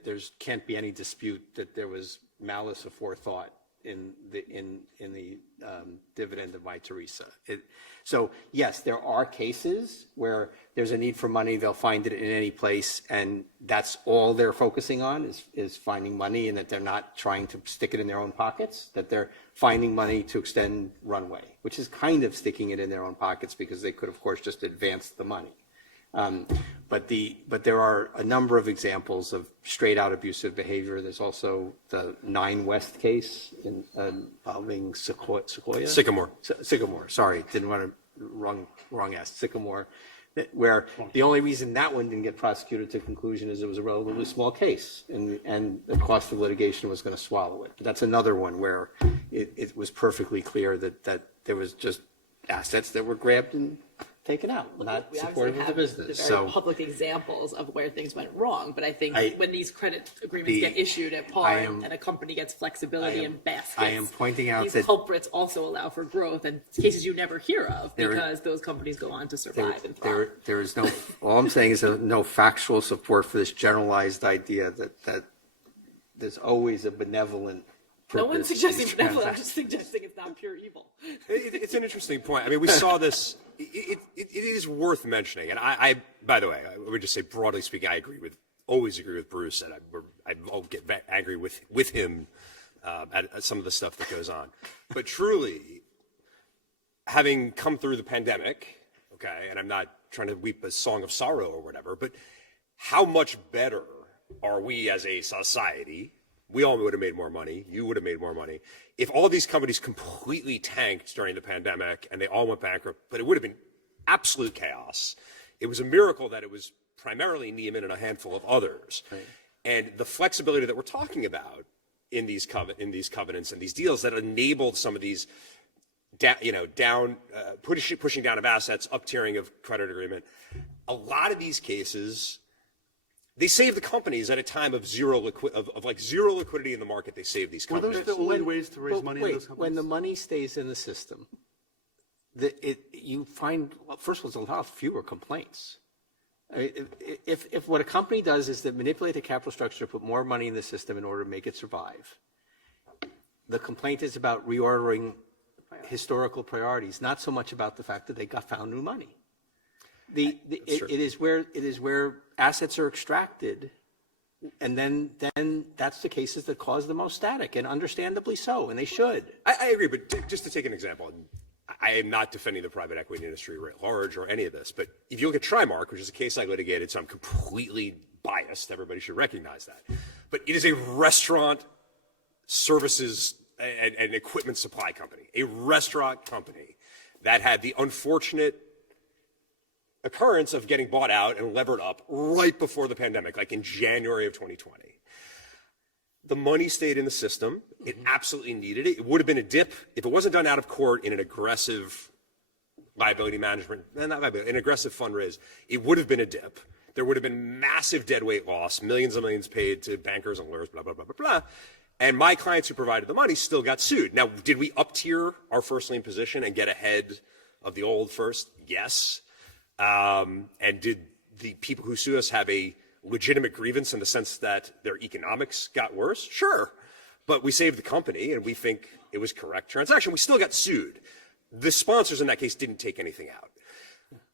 there's can't be any dispute that there was malice aforethought in the dividend of my Teresa. So yes, there are cases where there's a need for money. They'll find it in any place, and that's all they're focusing on is finding money, and that they're not trying to stick it in their own pockets. That they're finding money to extend runway, which is kind of sticking it in their own pockets because they could, of course, just advance the money. But there are a number of examples of straight out abusive behavior. There's also the 9 West case involving Sycamore. Sorry, didn't want to wrong ask. Sycamore, where the only reason that one didn't get prosecuted to conclusion is it was a relatively small case, and the cost of litigation was going to swallow it. But that's another one where it was perfectly clear that there was just assets that were grabbed and taken out, not We supportive of the obviously have business. the very So public examples of where things went wrong, but I think I- when these credit agreements get issued at par and a company gets flexibility and baskets, I am pointing out these that culprits also allow for growth and cases you never hear of There- because those companies go on to survive and thrive. there is no, all I'm saying is no factual support for this generalized idea that there's always a benevolent purpose. No one's in suggesting these benevolent, I'm transactions. just suggesting it's not pure evil. It's an interesting point. I mean, we saw this. It is worth mentioning, and I, by the way, I would just say broadly speaking, always agree with Bruce, and I'll get angry with him at some of the stuff that goes on. But truly, having come through the pandemic, okay, and I'm not trying to weep a song of sorrow or whatever, but how much better are we as a society? We all would have made more money. You would have made more money if all these companies completely tanked during the pandemic and they all went bankrupt. But it would have been absolute chaos. It was a miracle that it was primarily Neiman and a handful of others. Right. And the flexibility that we're talking about in these covenants and these deals that enabled some of these, pushing down of assets, up tiering of credit agreement. A lot of these cases, they save the companies at a time of zero liquidity in the market. They save these Were companies. those the only ways to raise money in those companies? When the money stays in the system, you find, well, first of all, there's a lot fewer complaints. If what a company does is to manipulate the capital structure to put more money in the system in order to make it survive, the complaint is about reordering historical priorities, not so much about the fact that they found new money. It is where assets are extracted, and then that's the cases that cause the most static, and understandably so, and they should. I agree, but just to take an example, I am not defending the private equity industry writ large or any of this, but if you look at Trimark, which is a case I litigated, so I'm completely biased, everybody should recognize that, but it is a restaurant services and equipment supply company, a restaurant company that had the unfortunate occurrence of getting bought out and levered up right before the pandemic, like in January of 2020. The money stayed in the system. It absolutely needed it. It would have been a dip if it wasn't done out of court in an aggressive liability management, an aggressive fundraise. It would have been a dip. There would have been massive deadweight loss, millions and millions paid to bankers and lawyers, blah, blah, blah, blah, blah. And my clients who provided the money still got sued. Now, did we up tier our first lien position and get ahead of the old first? Yes. And did the people who sue us have a legitimate grievance in the sense that their economics got worse? Sure. But we saved the company and we think it was correct transaction. We still got sued. The sponsors in that case didn't take anything out.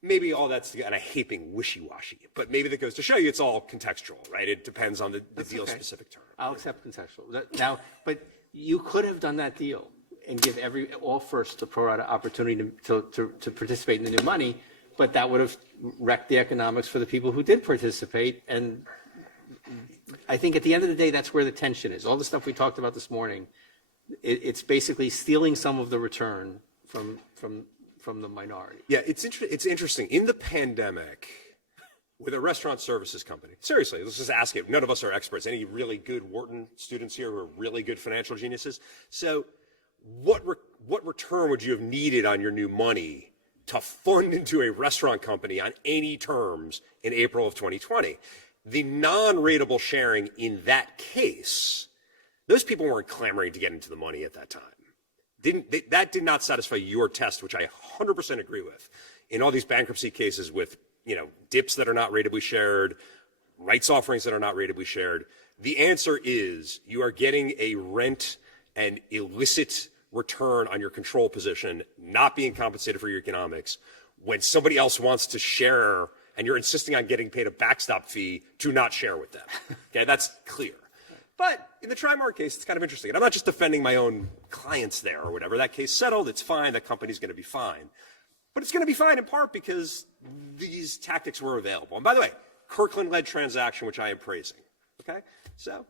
Maybe all that's, and I hate being wishy-washy, but maybe that goes to show you it's all contextual, right? It depends on the deal specific term. I'll accept contextual. Now, but you could have done that deal and give all first the pro rata opportunity to participate in the new money, but that would have wrecked the economics for the people who did participate. And I think at the end of the day, that's where the tension is. All the stuff we talked about this morning, it's basically stealing some of the return from the minority. Yeah, it's interesting. In the pandemic, with a restaurant services company, seriously, let's just ask it. None of us are experts. Any really good Wharton students here who are really good financial geniuses? So what return would you have needed on your new money to fund into a restaurant company on any terms in April of 2020? The non-ratable sharing in that case, those people weren't clamoring to get into the money at that time. That did not satisfy your test, which I 100% agree with. In all these bankruptcy cases with, dips that are not ratably shared, rights offerings that are not ratably shared, the answer is you are getting a rent and illicit return on your control position, not being compensated for your economics, when somebody else wants to share and you're insisting on getting paid a backstop fee to not share with them. Okay, that's clear. But in the Trimark case, it's kind of interesting. And I'm not just defending my own clients there or whatever. That case settled, it's fine, that company's going to be fine. But it's going to be fine in part because these tactics were available. And by the way, Kirkland-led transaction, which I am praising. Okay? So,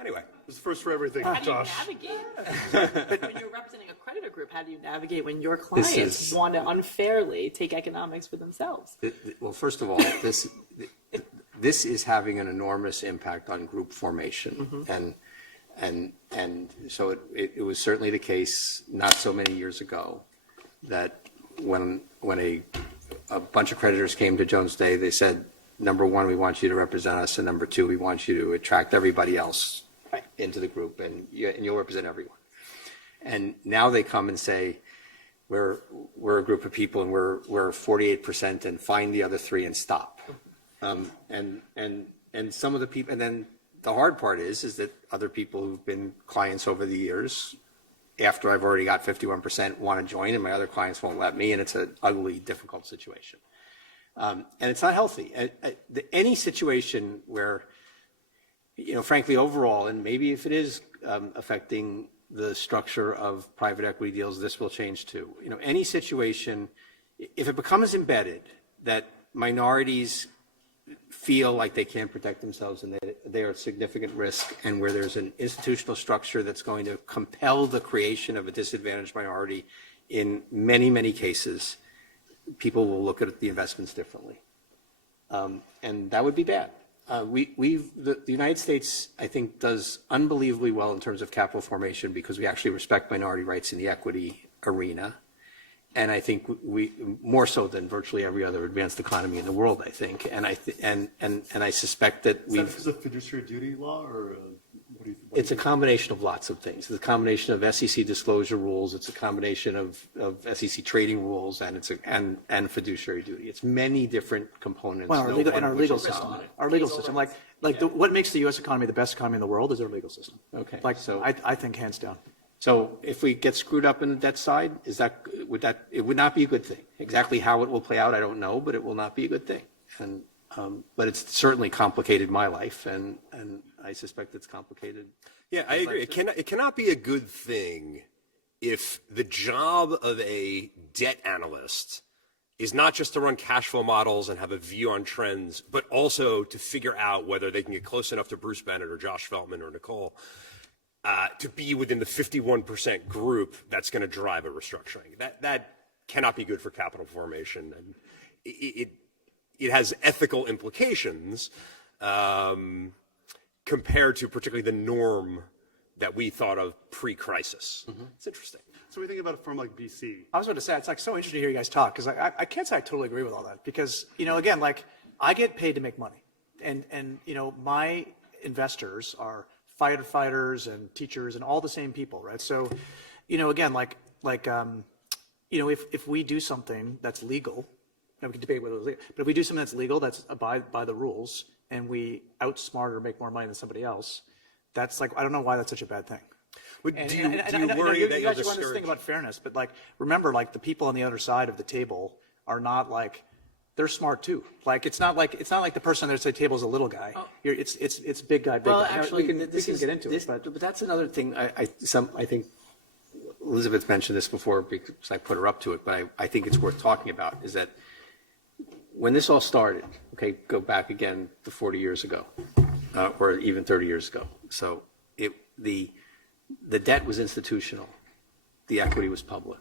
anyway. It's the first for everything, How do you Josh. navigate? When you're representing a creditor group, how do you navigate when your clients want to unfairly take economics for themselves? Well, first of all, this is having an enormous impact on group formation, and so it was certainly the case not so many years ago that when a bunch of creditors came to Jones Day. They said, number one, we want you to represent us, and number two, we want you to attract everybody else into the group, and you'll represent everyone. And now they come and say, we're a group of people, and we're 48%, and find the other 3 and stop. And some of the people, and then the hard part is that other people who've been clients over the years, after I've already got 51%, want to join, and my other clients won't let me, and it's an ugly, difficult situation. And it's not healthy. Any situation where, frankly, overall, and maybe if it is affecting the structure of private equity deals, this will change too. Any situation, if it becomes embedded that minorities feel like they can't protect themselves and they are at significant risk, and where there's an institutional structure that's going to compel the creation of a disadvantaged minority, in many, many cases, people will look at the investments differently. And that would be bad. The United States, I think, does unbelievably well in terms of capital formation because we actually respect minority rights in the equity arena. And I think we more so than virtually every other advanced economy in the world, I think. And I suspect that Is that a fiduciary duty law, or what do you think? it's a combination of lots of things. It's a combination of SEC disclosure rules. It's a combination of SEC trading rules, and fiduciary duty. It's many different components. Well, our legal system. Our legal system. What makes the U.S. economy the best economy in the world is our legal system. Okay. I think hands down. So if we get screwed up in the debt side, it would not be a good thing. Exactly how it will play out, I don't know, but it will not be a good thing. And but it's certainly complicated my life, and I suspect it's complicated. Yeah, I agree. It cannot be a good thing if the job of a debt analyst is not just to run cash flow models and have a view on trends, but also to figure out whether they can get close enough to Bruce Bennett or Josh Feltman or Nicole to be within the 51% group that's going to drive a restructuring. That cannot be good for capital formation, and it has ethical implications compared to particularly the norm that we thought of pre-crisis. Mm-hmm. It's interesting. So we think about a firm like BC. I was about to say, it's so interesting to hear you guys talk, because I can't say I totally agree with all that, because, again, I get paid to make money, and my investors are firefighters and teachers and all the same people, right? So, again, if we do something that's legal, we can debate whether it's legal, but if we do something that's legal, that's abide by the rules, and we outsmart or make more money than somebody else, that's I don't know why that's such a bad thing. Do you worry that you you'll guys want this thing about fairness, but remember, the people on the other side of the table are not they're smart too. It's not like the person on the other side of the table is a little guy. It's big guy, big Well, guy. actually, we can get into it, but that's another thing. I think Elizabeth mentioned this before because I put her up to it, but I think it's worth talking about, is that when this all started, go back again to 40 years ago, or even 30 years ago. So the debt was institutional, the equity was public,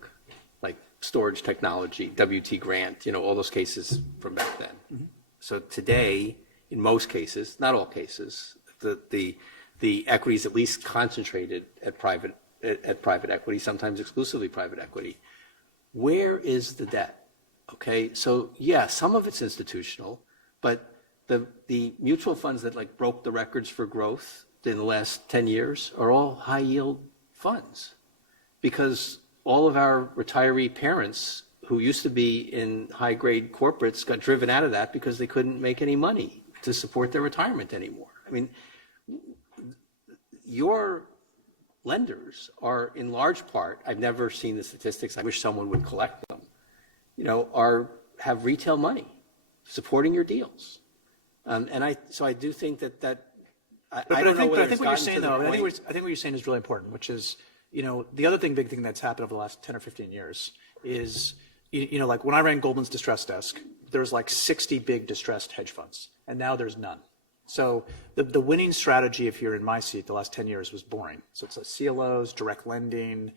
like storage technology, WT Grant, all those cases from back then. Mm-hmm. So today, in most cases, not all cases, the equity is at least concentrated at private equity, sometimes exclusively private equity. Where is the debt? So yeah, some of it's institutional, but the mutual funds that broke the records for growth in the last 10 years are all high yield funds, because all of our retiree parents who used to be in high grade corporates got driven out of that because they couldn't make any money to support their retirement anymore. I mean, your lenders are in large part, I've never seen the statistics, I wish someone would collect them, have retail money supporting your deals. So I do think that I don't know whether I think what you're saying, though, I think what you're saying is really important, which is, the other big thing that's happened over the last 10 or 15 years is, when I ran Goldman's distressed desk, there was 60 big distressed hedge funds, and now there's none. So the winning strategy, if you're in my seat, the last 10 years was boring. So it's CLOs, direct lending,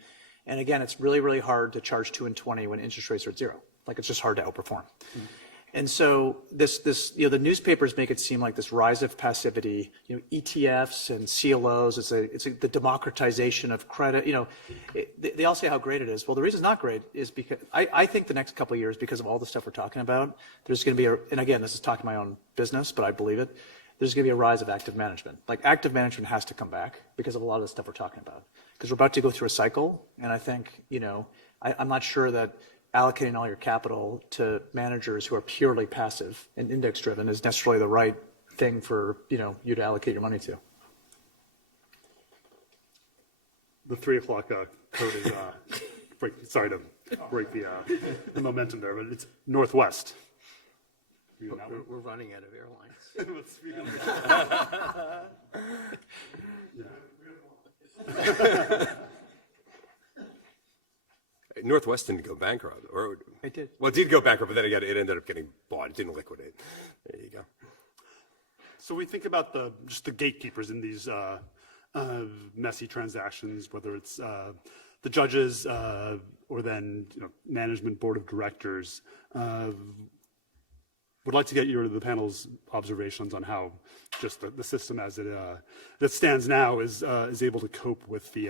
and again, it's really, really hard to charge 2 and 20 when interest rates are at 0. It's just hard to outperform. Mm-hmm. And so this, the newspapers make it seem like this rise of passivity, ETFs and CLOs, it's the democratization of credit. They all say how great it is. Well, the reason it's not great is because I think the next couple of years, because of all the stuff we're talking about, there's going to be and again, this is talking my own business, but I believe it. There's going to be a rise of active management. Like active management has to come back because of a lot of the stuff we're talking about. Because we're about to go through a cycle, and I think, I'm not sure that allocating all your capital to managers who are purely passive and index driven is necessarily the right thing for you to allocate your money to. The 3 o'clock code is, sorry to break the momentum there, but it's Northwest. We're running out of airlines. Northwest didn't go bankrupt, or It did. Well, it did go bankrupt, but then again, it ended up getting bought. It didn't liquidate. There you go. So we think about just the gatekeepers in these messy transactions, whether it's the judges or then management board of directors. Would like to get the panel's observations on how just the system as it stands now is able to cope with the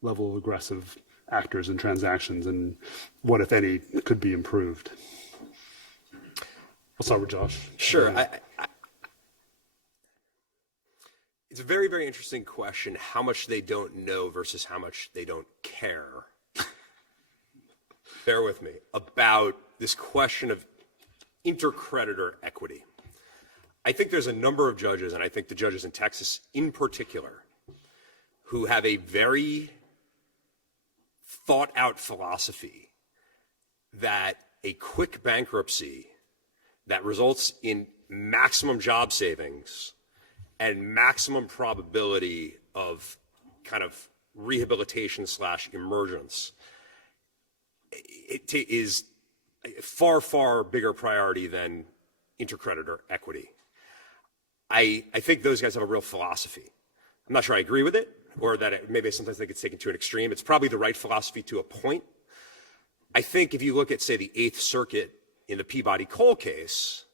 level of aggressive actors and transactions, and what, if any, could be improved. I'll start with Josh. Sure. It's a very, very interesting question, how much they don't know versus how much they don't care. Bear with me, about this question of intercreditor equity. I think there's a number of judges, and I think the judges in Texas in particular, who have a very thought out philosophy that a quick bankruptcy that results in maximum job savings and maximum probability of kind of rehabilitation / emergence, it is a far, far bigger priority than intercreditor equity. I think those guys have a real philosophy. I'm not sure I agree with it, or that maybe sometimes they get taken to an extreme. It's probably the right philosophy to a point. I think if you look at, say, the Eighth Circuit in the Peabody Coal case,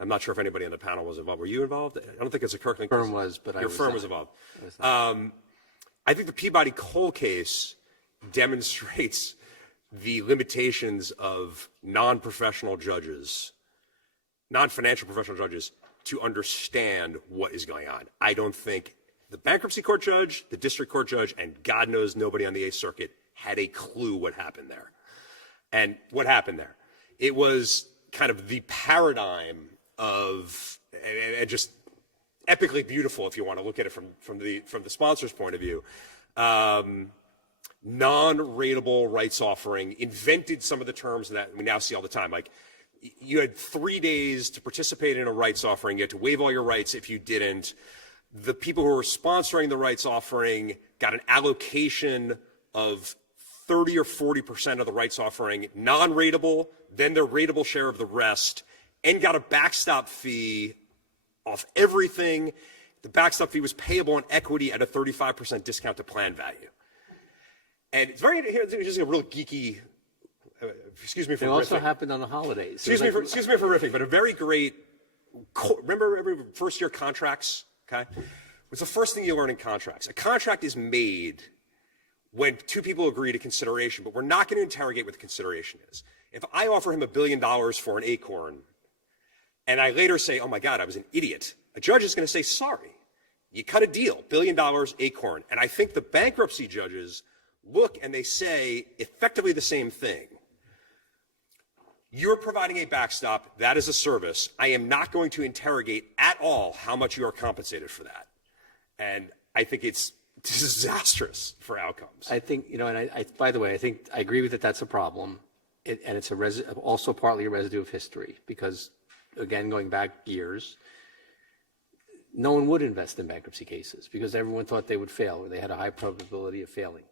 I'm not sure if anybody on the panel was involved. Were you involved? I don't think it's a Kirkland case. Firm was, but your firm was involved. I think the Peabody Coal case demonstrates the limitations of non-professional judges, non-financial professional judges, to understand what is going on. I don't think the bankruptcy court judge, the district court judge, and God knows nobody on the Eighth Circuit had a clue what happened there. And what happened there? It was kind of the paradigm of, and just epically beautiful if you want to look at it from the sponsor's point of view. Non-rateable rights offering invented some of the terms that we now see all the time. Like, you had 3 days to participate in a rights offering. You had to waive all your rights if you didn't. The people who were sponsoring the rights offering got an allocation of 30 or 40% of the rights offering, non-rateable, then their rateable share of the rest, and got a backstop fee off everything. The backstop fee was payable in equity at a 35% discount to plan value. And it's it's just a real geeky, excuse me for riffing. It also happened on the holidays. Excuse me for riffing, but a very great, remember every first year contracts, okay? What's the first thing you learn in contracts? A contract is made when two people agree to consideration, but we're not going to interrogate what the consideration is. If I offer him $1 billion for an acorn, and I later say, oh my God, I was an idiot, a judge is going to say, sorry, you cut a deal, $1 billion acorn. And I think the bankruptcy judges look and they say effectively the same thing. You're providing a backstop, that is a service. I am not going to interrogate at all how much you are compensated for that. And I think it's disastrous for outcomes. I think, and I by the way, I think I agree with that. That's a problem. And it's also partly a residue of history because, again, going back years, no one would invest in bankruptcy cases because everyone thought they would fail or they had a high probability of failing.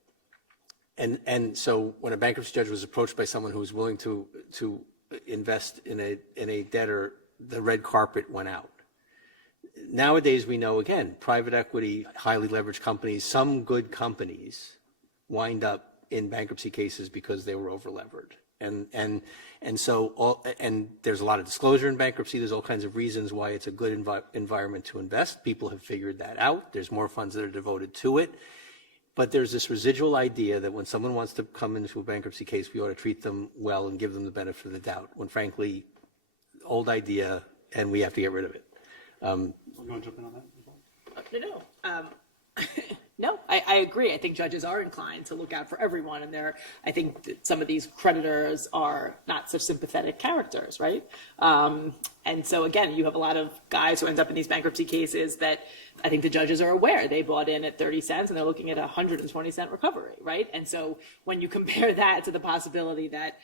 And so when a bankruptcy judge was approached by someone who was willing to invest in a debtor, the red carpet went out. Nowadays, we know, again, private equity, highly leveraged companies, some good companies wind up in bankruptcy cases because they were over-levered. And so there's a lot of disclosure in bankruptcy. There's all kinds of reasons why it's a good environment to invest. People have figured that out. There's more funds that are devoted to it. But there's this residual idea that when someone wants to come into a bankruptcy case, we ought to treat them well and give them the benefit of the doubt, when frankly, old idea, and we have to get rid of it. You want to jump in on that? No, I agree. I think judges are inclined to look out for everyone, and I think that some of these creditors are not such sympathetic characters, right? And so again, you have a lot of guys who end up in these bankruptcy cases that I think the judges are aware they bought in at 30 cents and they're looking at a 120-cent recovery, right? And so when you compare that to the possibility that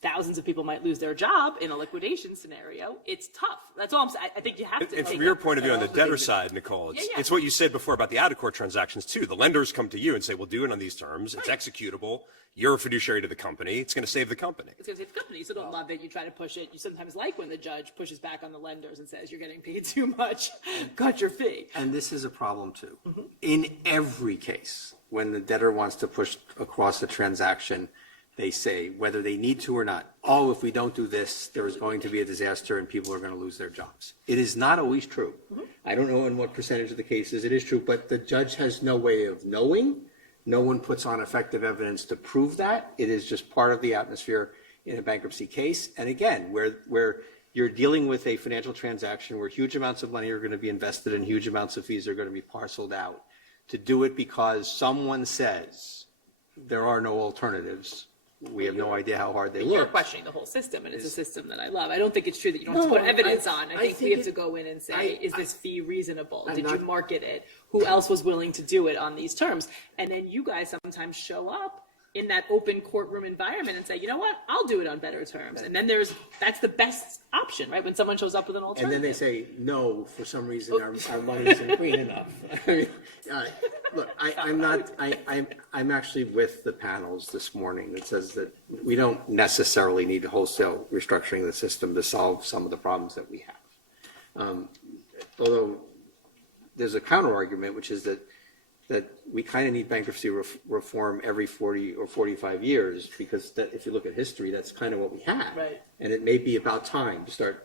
thousands of people might lose their job in a liquidation scenario, it's tough. That's all I'm saying. I think you have to. And from your point of view on the debtor side, Nicole, it's what you said before about the out-of-court transactions too. The lenders come to you and say, we'll do it on these terms. It's executable. You're a fiduciary to the company. It's going to save the company. It's going to save the company. You still don't love it. You try to push it. You sometimes like when the judge pushes back on the lenders and says, you're getting paid too much. Cut your fee. And this is a problem too. In every case, when the debtor wants to push across the transaction, they say, whether they need to or not, oh, if we don't do this, there is going to be a disaster and people are going to lose their jobs. It is not always true. I don't know in what percentage of the cases it is true, but the judge has no way of knowing. No one puts on effective evidence to prove that. It is just part of the atmosphere in a bankruptcy case. And again, where you're dealing with a financial transaction where huge amounts of money are going to be invested and huge amounts of fees are going to be parceled out, to do it because someone says there are no alternatives. We have no idea how hard they You're look. questioning the whole system, and it's a system that I love. I don't think it's true that you don't have to put evidence on. I think we have to go in and say, is this fee reasonable? Did you market it? Who else was willing to do it on these terms? And then you guys sometimes show up in that open courtroom environment and say, you know what, I'll do it on better terms. And then that's the best option, right? When someone shows up with an alternative. And then they say, no, for some reason our money isn't clean enough. Look, I'm actually with the panels this morning that says that we don't necessarily need wholesale restructuring of the system to solve some of the problems that we have. Although there's a counter argument, which is that we kind of need bankruptcy reform every 40 or 45 years, because if you look at history, that's kind of what we have. Right. And it may be about time to start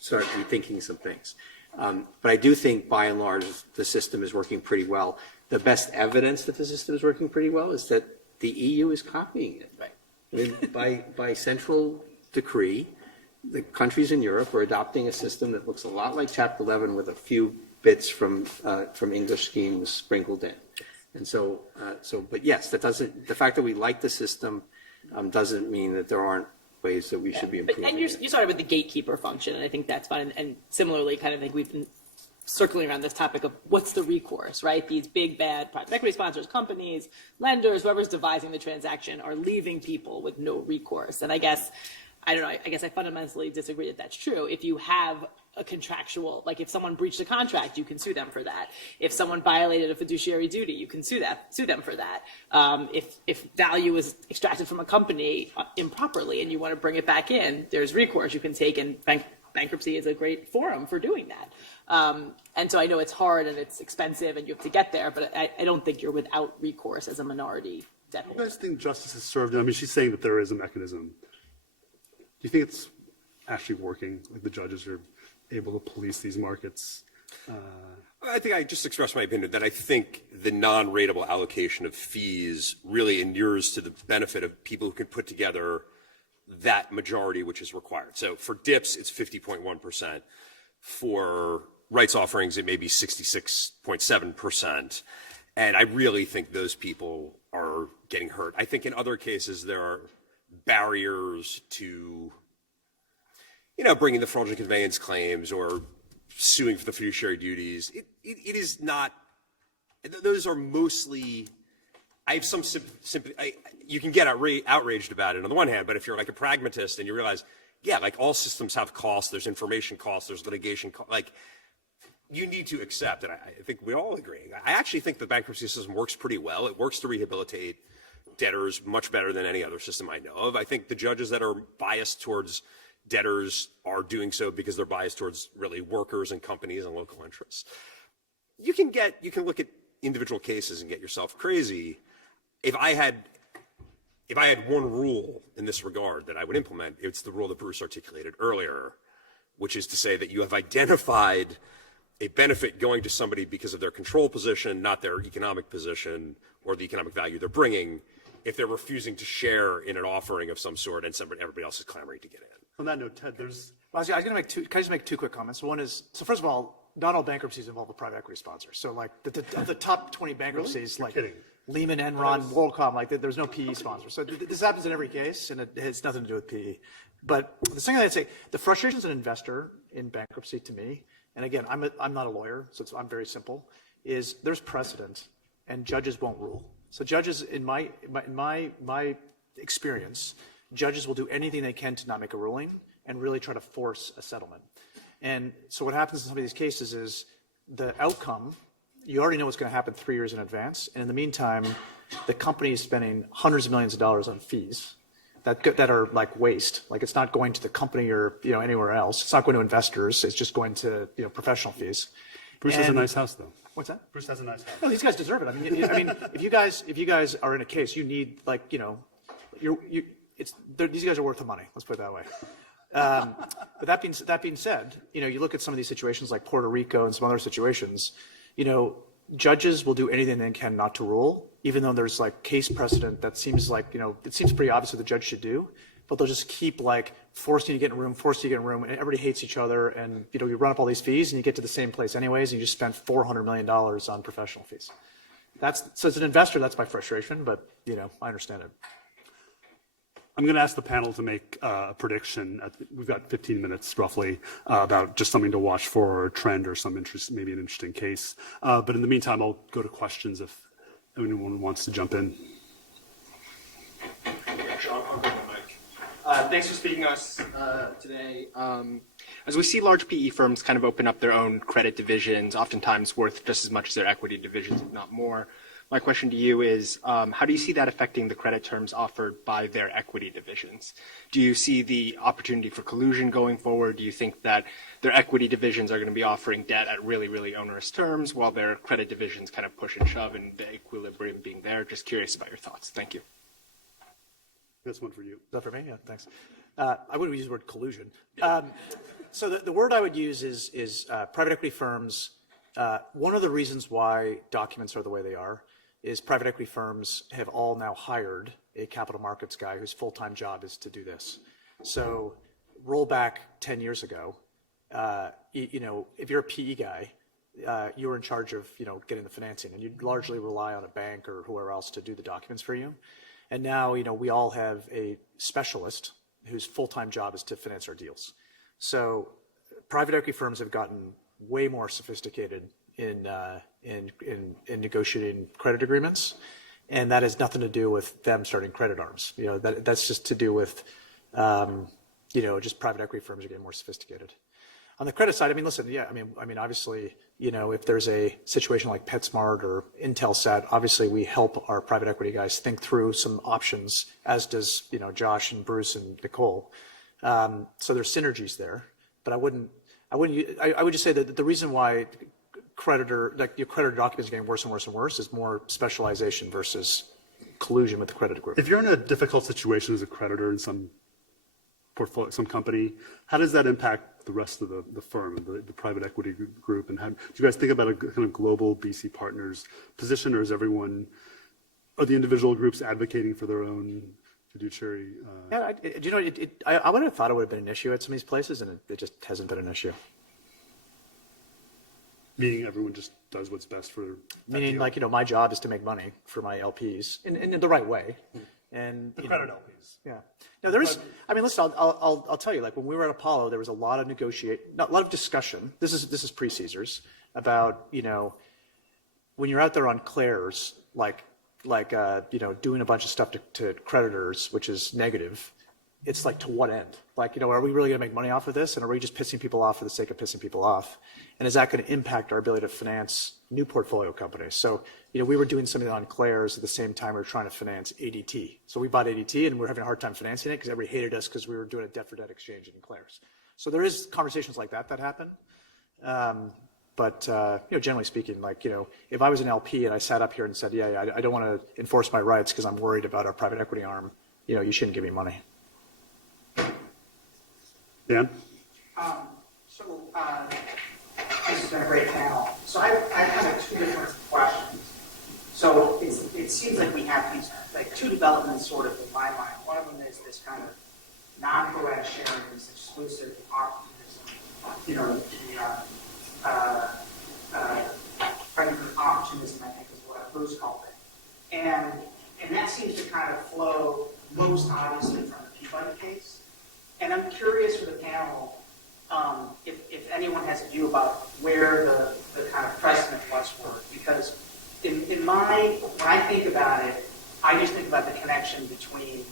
rethinking some things. But I do think, by and large, the system is working pretty well. The best evidence that the system is working pretty well is that the EU is copying it. Right. I mean, by central decree, the countries in Europe are adopting a system that looks a lot like Chapter 11 with a few bits from English schemes sprinkled in. And but yes, the fact that we like the system doesn't mean that there aren't ways that we should be improving. And you started with the gatekeeper function, and I think that's fine. And similarly, kind of think we've been circling around this topic of what's the recourse, right? These big, bad private equity sponsors, companies, lenders, whoever's devising the transaction are leaving people with no recourse. And I guess I fundamentally disagree that that's true. If you have a contractual, like if someone breached a contract, you can sue them for that. If someone violated a fiduciary duty, you can sue them for that. If value is extracted from a company improperly and you want to bring it back in, there's recourse you can take, and bankruptcy is a great forum for doing that. And so I know it's hard and it's expensive and you have to get there, but I don't think you're without recourse as a minority debt holder. You guys think justice is served? I mean, she's saying that there is a mechanism. Do you think it's actually working? Like the judges are able to police these markets? I think I just expressed my opinion that I think the non-ratable allocation of fees really inures to the benefit of people who can put together that majority which is required. So for DIPS, it's 50.1%. For rights offerings, it may be 66.7%. And I really think those people are getting hurt. I think in other cases, there are barriers to, bringing the fraudulent conveyance claims or suing for the fiduciary duties. It is not, those are mostly, I have some sympathy. You can get outraged about it on the one hand, but if you're like a pragmatist and you realize, like all systems have costs, there's information costs, there's litigation costs, you need to accept, and I think we all agree. I actually think the bankruptcy system works pretty well. It works to rehabilitate debtors much better than any other system I know of. I think the judges that are biased towards debtors are doing so because they're biased towards really workers and companies and local interests. You can look at individual cases and get yourself crazy. If I had if I had one rule in this regard that I would implement, it's the rule that Bruce articulated earlier, which is to say that you have identified a benefit going to somebody because of their control position, not their economic position or the economic value they're bringing, if they're refusing to share in an offering of some sort and everybody else is clamoring to get in. On that note, Ted, there's Well, I was going to make two. Can I just make two quick comments? One is, so first of all, not all bankruptcies involve a private equity sponsor. So like of the top 20 bankruptcies, like kidding. Lehman, Enron, WorldCom, like there's no PE sponsor. So this happens in every case, and it has nothing to do with PE. But the second thing I'd say, the frustration as an investor in bankruptcy to me, and again, I'm not a lawyer, so I'm very simple, is there's precedent, and judges won't rule. So judges, in my experience, judges will do anything they can to not make a ruling and really try to force a settlement. And so what happens in some of these cases is the outcome, you already know what's going to happen 3 years in advance. And in the meantime, the company is spending hundreds of millions of dollars on fees that are like waste. Like it's not going to the company or anywhere else. It's not going to investors. It's just going to professional fees. Bruce has a nice house, though. What's that? Bruce has a nice house. No, these guys deserve it. I mean, if you guys are in a case, you need these guys are worth the money. Let's put it that way. But that being said, you look at some of these situations like Puerto Rico and some other situations, judges will do anything they can not to rule, even though there's like case precedent that seems like, it seems pretty obvious what the judge should do, but they'll just keep like forcing you to get in a room, and everybody hates each other, and you run up all these fees and you get to the same place anyways, and you just spend $400 million on professional fees. So as an investor, that's my frustration, but I understand it. I'm going to ask the panel to make a prediction. We've got 15 minutes roughly about just something to watch for, or a trend or some interest, maybe an interesting case. But in the meantime, I'll go to questions if anyone wants to jump in. Sean, I'll go to Mike. Thanks for speaking to us today. As we see large PE firms kind of open up their own credit divisions, oftentimes worth just as much as their equity divisions, if not more. My question to you is, how do you see that affecting the credit terms offered by their equity divisions? Do you see the opportunity for collusion going forward? Do you think that their equity divisions are going to be offering debt at really, really onerous terms while their credit divisions kind of push and shove and the equilibrium being there? Just curious about your thoughts. Thank you. That's one for you. Is that for me? Yeah, thanks. I wouldn't use the word collusion. So the word I would use is private equity firms. One of the reasons why documents are the way they are is private equity firms have all now hired a capital markets guy whose full-time job is to do this. So roll back 10 years ago, if you're a PE guy, you were in charge of, getting the financing, and you'd largely rely on a bank or whoever else to do the documents for you. And now, we all have a specialist whose full-time job is to finance our deals. So private equity firms have gotten way more sophisticated in negotiating credit agreements, and that has nothing to do with them starting credit arms. That's just to do with, just private equity firms are getting more sophisticated. On the credit side, listen, yeah, obviously, if there's a situation like PetSmart or Intelsat, obviously we help our private equity guys think through some options, as does, Josh and Bruce and Nicole. So there's synergies there, but I would just say that the reason why your creditor documents are getting worse and worse and worse is more specialization versus collusion with the credit group. If you're in a difficult situation as a creditor in some portfolio, some company, how does that impact the rest of the firm, the private equity group? And do you guys think about a kind of global BC Partners position, or is are the individual groups advocating for their own fiduciary? Yeah, I would have thought it would have been an issue at some of these places, and it just hasn't been an issue. Meaning everyone just does what's best for that Meaning, deal. my job is to make money for my LPs in the right way. And The credit LPs. Yeah. No, there is. Listen. I'll tell you. Like when we were at Apollo, there was a lot of a lot of discussion. This is pre-Caesars about when you're out there on Claire's, doing a bunch of stuff to creditors, which is negative. It's like, to what end? Are we really going to make money off of this? And are we just pissing people off for the sake of pissing people off? And is that going to impact our ability to finance new portfolio companies? So, we were doing something on Claire's at the same time we were trying to finance ADT. So we bought ADT, and we were having a hard time financing it because everybody hated us because we were doing a debt for debt exchange in Claire's. So there is conversations like that happen. But generally speaking, if I was an LP and I sat up here and said, yeah, I don't want to enforce my rights because I'm worried about our private equity arm, you shouldn't give me money. Dan? This has been a great panel. So I have two different questions. So it seems like we have these two developments sort of in my mind. One of them is this kind of non-poetic sharing, this exclusive opportunism. Opportunism, I think, is what Bruce called it. And that seems to kind of flow most obviously from the Peabody case. And I'm curious for the panel if anyone has a view about where the kind of precedent was for it. Because when I think about it, I just think about the connection between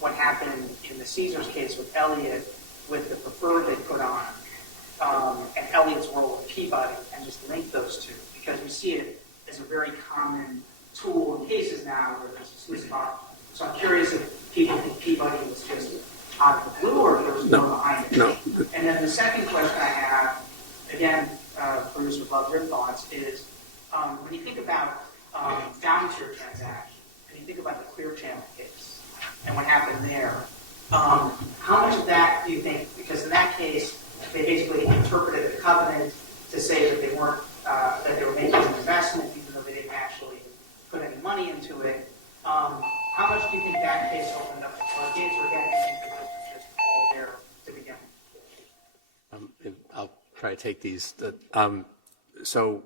what happened in the Caesars case with Elliott, with the preferred they put on, and Elliott's role with Peabody, and just link those two. Because we see it as a very common tool in cases now where there's exclusive options. So I'm curious if people think Peabody was just out of the blue or if there was more behind it. No. And then the second question I have, again, Bruce, would love your thoughts, is when you think about down-tier transactions, and you think about the Clear Channel case and what happened there, how much of that do you think, because in that case, they basically interpreted the covenant to say that they weren't, that they were making an investment even though they didn't actually put any money into it. How much do you think that case opened up the floodgates, or again, do you think it was just all there to begin with? I'll try to take these. So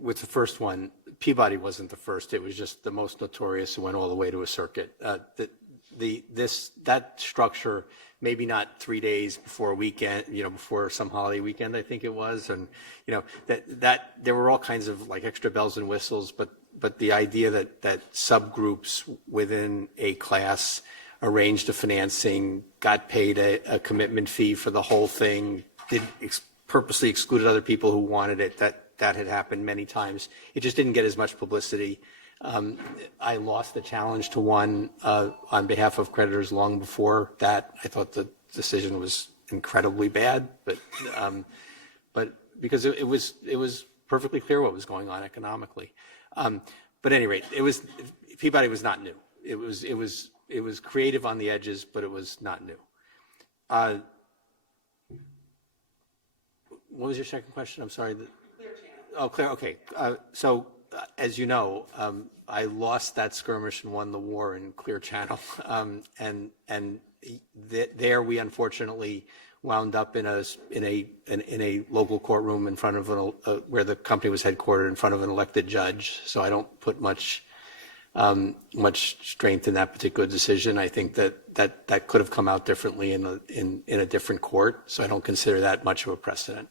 with the first one, Peabody wasn't the first. It was just the most notorious and went all the way to a circuit. That structure, maybe not 3 days before a weekend, before some holiday weekend, I think it was. And, that there were all kinds of extra bells and whistles, but the idea that subgroups within a class arranged the financing, got paid a commitment fee for the whole thing, purposely excluded other people who wanted it, that had happened many times. It just didn't get as much publicity. I lost the challenge to one on behalf of creditors long before that. I thought the decision was incredibly bad, but because it was perfectly clear what was going on economically. But at any rate, Peabody was not new. It was creative on the edges, but it was not new. What was your second question? I'm sorry. Clear. Okay. So as you know, I lost that skirmish and won the war in Clear Channel, and there we unfortunately wound up in a local courtroom in front of where the company was headquartered, in front of an elected judge. So I don't put much strength in that particular decision. I think that could have come out differently in a different court. So I don't consider that much of a precedent.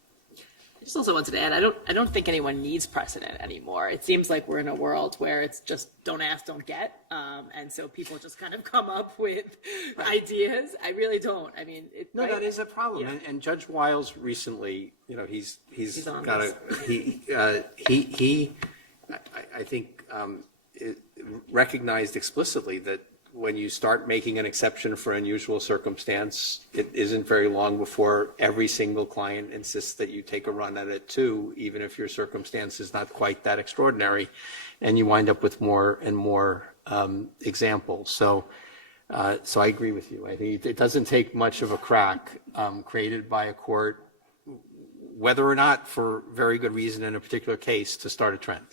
I just also wanted to add, I don't think anyone needs precedent anymore. It seems like we're in a world where it's just don't ask, don't get. And so people just kind of come up with ideas. I really don't. I mean, No, that is a problem. Yeah. And Judge Wiles recently, he's got I think recognized explicitly that when you start making an exception for unusual circumstance, it isn't very long before every single client insists that you take a run at it too, even if your circumstance is not quite that extraordinary, and you wind up with more and more examples. So I agree with you. I think it doesn't take much of a crack created by a court, whether or not for very good reason in a particular case, to start a trend.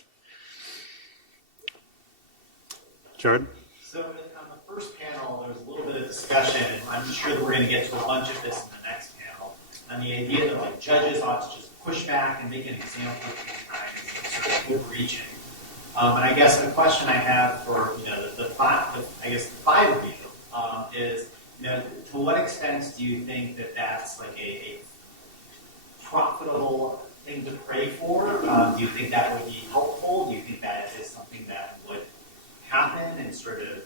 Jared? So on the first panel, there was a little bit of discussion. I'm sure that we're going to get to a bunch of this in the next panel, on the idea that judges ought to just push back and make an example of these times, sort of overreaching. And I guess the question I have for the five of you is, to what extent do you think that that's a profitable thing to pray for? Do you think that would be helpful? Do you think that is something that would happen and sort of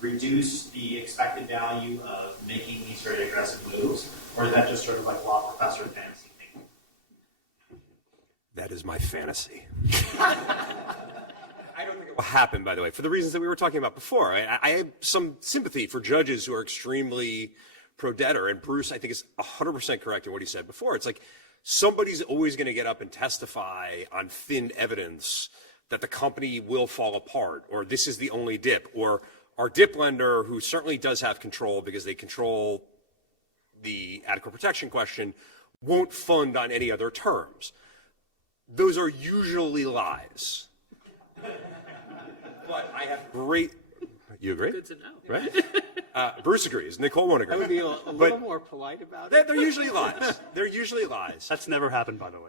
reduce the expected value of making these very aggressive moves? Or is that just sort of like law professor fantasy thinking? That is my fantasy. I don't think it will happen, by the way, for the reasons that we were talking about before. I have some sympathy for judges who are extremely pro-debtor, and Bruce, I think, is 100% correct in what he said before. It's like somebody's always going to get up and testify on thin evidence that the company will fall apart, or this is the only dip, or our dip lender, who certainly does have control because they control the adequate protection question, won't fund on any other terms. Those are usually lies. But I have great, you agree? Good to know. Right? Bruce agrees. Nicole won't agree. I would be a little more polite about it. They're usually lies. They're usually lies. That's never happened, by the way.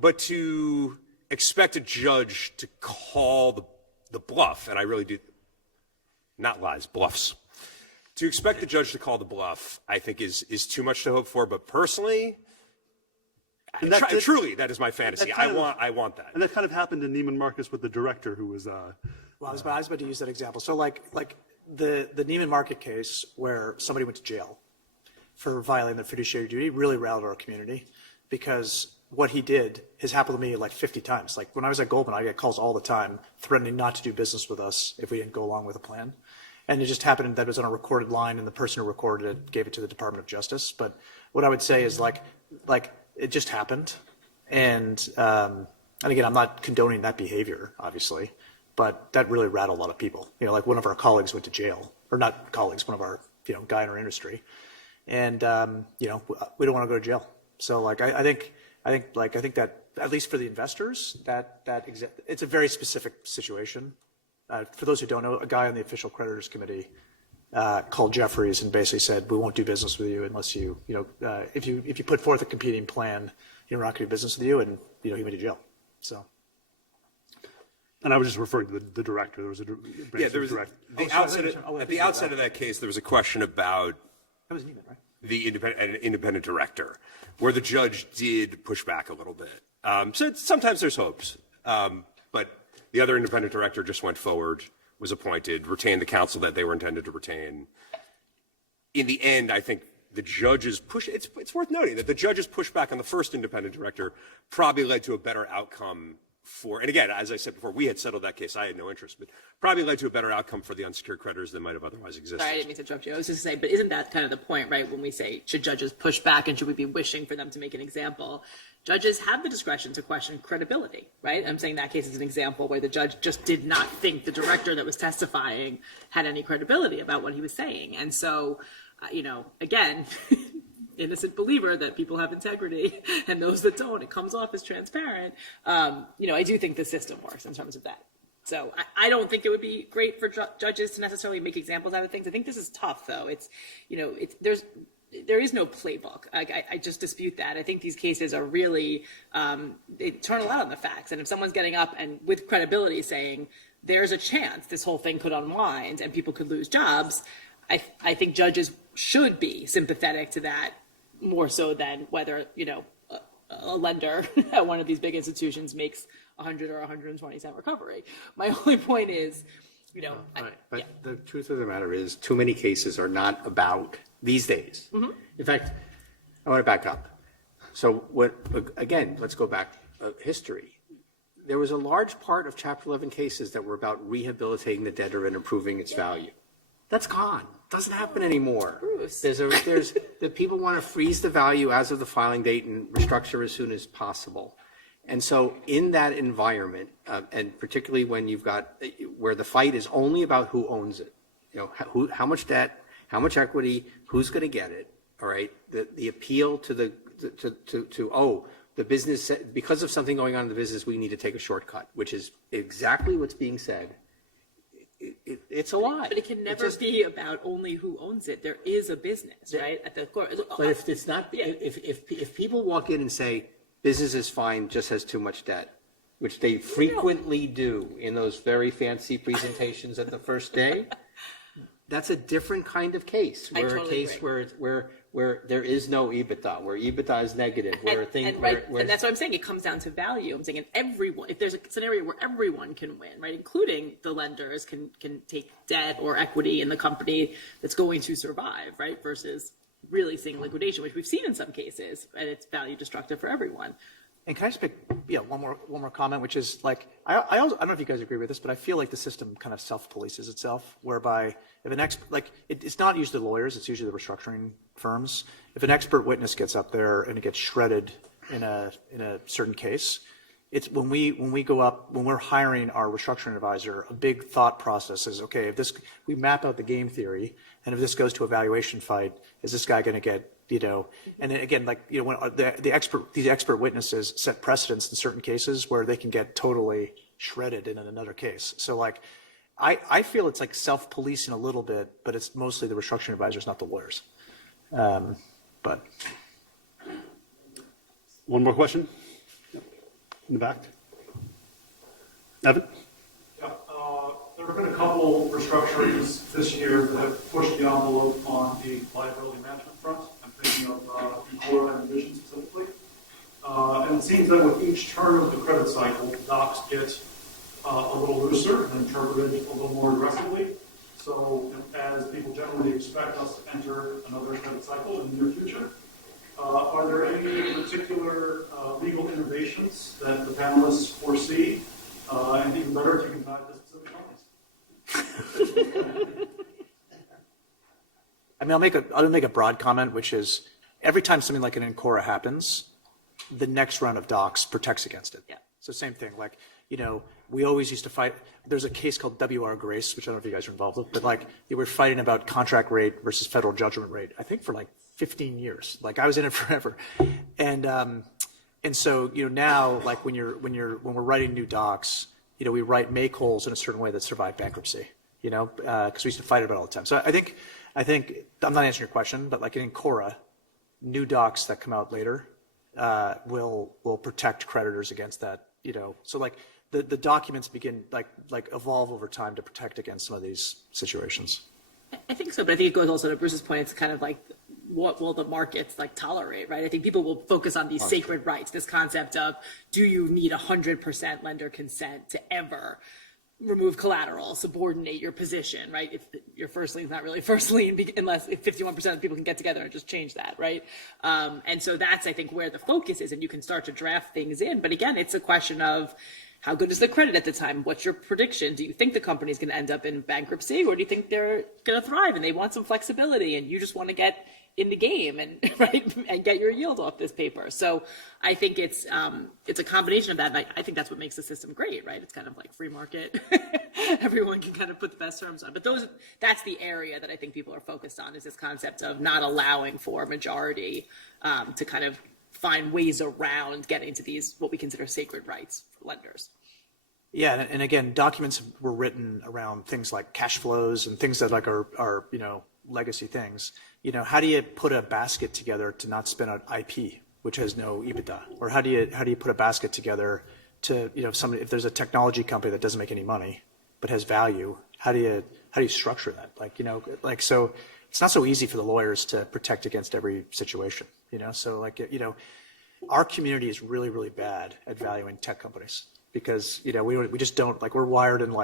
But to expect a judge to call the bluff, and I really do, not lies, bluffs. To expect the judge to call the bluff, I think is too much to hope for. But personally, truly, that is my fantasy. I want that. And that kind of happened in Neiman Marcus with the director who was. Well, I was about to use that example. So like the Neiman Marcus case where somebody went to jail for violating their fiduciary duty really rattled our community, because what he did has happened to me like 50 times. Like when I was at Goldman, I get calls all the time threatening not to do business with us if we didn't go along with a plan. And it just happened that it was on a recorded line, and the person who recorded it gave it to the Department of Justice. But what I would say is like it just happened. And again, I'm not condoning that behavior, obviously, but that really rattled a lot of people. You know, like one of our colleagues went to jail, or not colleagues, one of our, guy in our industry. And, we don't want to go to jail. So like, I think that at least for the investors, it's a very specific situation. For those who don't know, a guy on the official creditors committee called Jeffries and basically said, "We won't do business with you unless if you put forth a competing plan, we're not going to do business with you." And he went to jail. So. And I was just referring to the director. There was at the outset of that case, there was a question about that was Neiman, right? The independent director, where the judge did push back a little bit. So sometimes there's hopes, but the other independent director just went forward, was appointed, retained the counsel that they were intended to retain. In the end, I think the judge's push, it's worth noting that the judge's pushback on the first independent director probably led to a better outcome and again, as I said before, we had settled that case. I had no interest, but probably led to a better outcome for the unsecured creditors than might have otherwise existed. Sorry, I didn't mean to interrupt you. I was just saying, but isn't that kind of the point, right? When we say, should judges push back and should we be wishing for them to make an example? Judges have the discretion to question credibility, right? I'm saying that case is an example where the judge just did not think the director that was testifying had any credibility about what he was saying. And so, again, innocent believer that people have integrity, and those that don't, it comes off as transparent. I do think the system works in terms of that. So I don't think it would be great for judges to necessarily make examples out of things. I think this is tough, though. There is no playbook. I just dispute that. I think these cases are really, they turn a lot on the facts. And if someone's getting up and with credibility saying there's a chance this whole thing could unwind and people could lose jobs, I think judges should be sympathetic to that more so than whether, a lender at one of these big institutions makes 100 or 120 cent recovery. My only point is, the truth of the matter is too many cases are not about these days. Mm-hmm. In fact, I want to back up. So again, let's go back history. There was a large part of Chapter 11 cases that were about rehabilitating the debtor and improving its value. That's gone. Doesn't happen anymore. Bruce. There's the people want to freeze the value as of the filing date and restructure as soon as possible. And so in that environment, and particularly when you've got where the fight is only about who owns it, how much debt, how much equity, who's going to get it, all right? The appeal to the business, because of something going on in the business, we need to take a shortcut, which is exactly what's being said. It's a lie. But it can never be about only who owns it. There is a business, right? At the core. But if it's not, if people walk in and say business is fine, just has too much debt, which they frequently do in those very fancy presentations at the first day, that's a different kind of case. Where a case where there is no EBITDA, where EBITDA is negative, where and that's what I'm saying. It comes down to value. I'm saying if there's a scenario where everyone can win, right, including the lenders can take debt or equity in the company that's going to survive, right, versus really seeing liquidation, which we've seen in some cases, and it's value destructive for everyone. And can I just make one more comment, which is like I don't know if you guys agree with this, but I feel like the system kind of self-polices itself, whereby if an it's not usually lawyers, it's usually the restructuring firms. If an expert witness gets up there and it gets shredded in a certain case, it's when we're hiring our restructuring advisor, a big thought process is, okay, if we map out the game theory, and if this goes to a valuation fight, is this guy going to get, and then again, like, when these expert witnesses set precedents in certain cases where they can get totally shredded in another case. So like, I feel it's like self-policing a little bit, but it's mostly the restructuring advisors, not the lawyers. But one more question in the back. Evan? Yeah, there have been a couple restructurings this year that have pushed the envelope on the liability management front. I'm thinking of Nicole and Vision specifically. And it seems that with each turn of the credit cycle, docs get a little looser and interpreted a little more aggressively. So as people generally expect us to enter another credit cycle in the near future, are there any particular legal innovations that the panelists foresee? And even better, if you can dive into specific companies. I mean, I'll make a broad comment, which is every time something like an Encora happens, the next round of docs protects against it. Yeah. So same thing, like, we always used to fight. There's a case called W.R. Grace, which I don't know if you guys are involved with, but like, you were fighting about contract rate versus federal judgment rate, I think for like 15 years. Like, I was in it forever. And so, now, like, when we're writing new docs, we write make wholes in a certain way that survive bankruptcy, because we used to fight about it all the time. So I think I'm not answering your question, but like in Encora, new docs that come out later will protect creditors against that, So like the documents begin like evolve over time to protect against some of these situations. I think so, but I think it goes also to Bruce's point. It's kind of like, what will the markets like tolerate, right? I think people will focus on these sacred rights, this concept of, do you need 100% lender consent to ever remove collateral, subordinate your position, right? If your first lien is not really first lien, unless if 51% of people can get together and just change that, right? And so that's, I think, where the focus is, and you can start to draft things in. But again, it's a question of, how good is the credit at the time? What's your prediction? Do you think the company's going to end up in bankruptcy, or do you think they're going to thrive and they want some flexibility and you just want to get in the game and and get your yield off this paper? So I think it's a combination of that. And I think that's what makes the system great, right? It's kind of like free market. Everyone can kind of put the best terms on. But that's the area that I think people are focused on, is this concept of not allowing for a majority to kind of find ways around getting to these, what we consider sacred rights for lenders. Yeah, and again, documents were written around things like cash flows and things that like are legacy things. How do you put a basket together to not spin out IP, which has no EBITDA? Or how do you put a basket together to, if there's a technology company that doesn't make any money but has value, how do you structure that? So it's not so easy for the lawyers to protect against every situation. So our community is really, really bad at valuing tech companies, because we just don't, like, we're wired in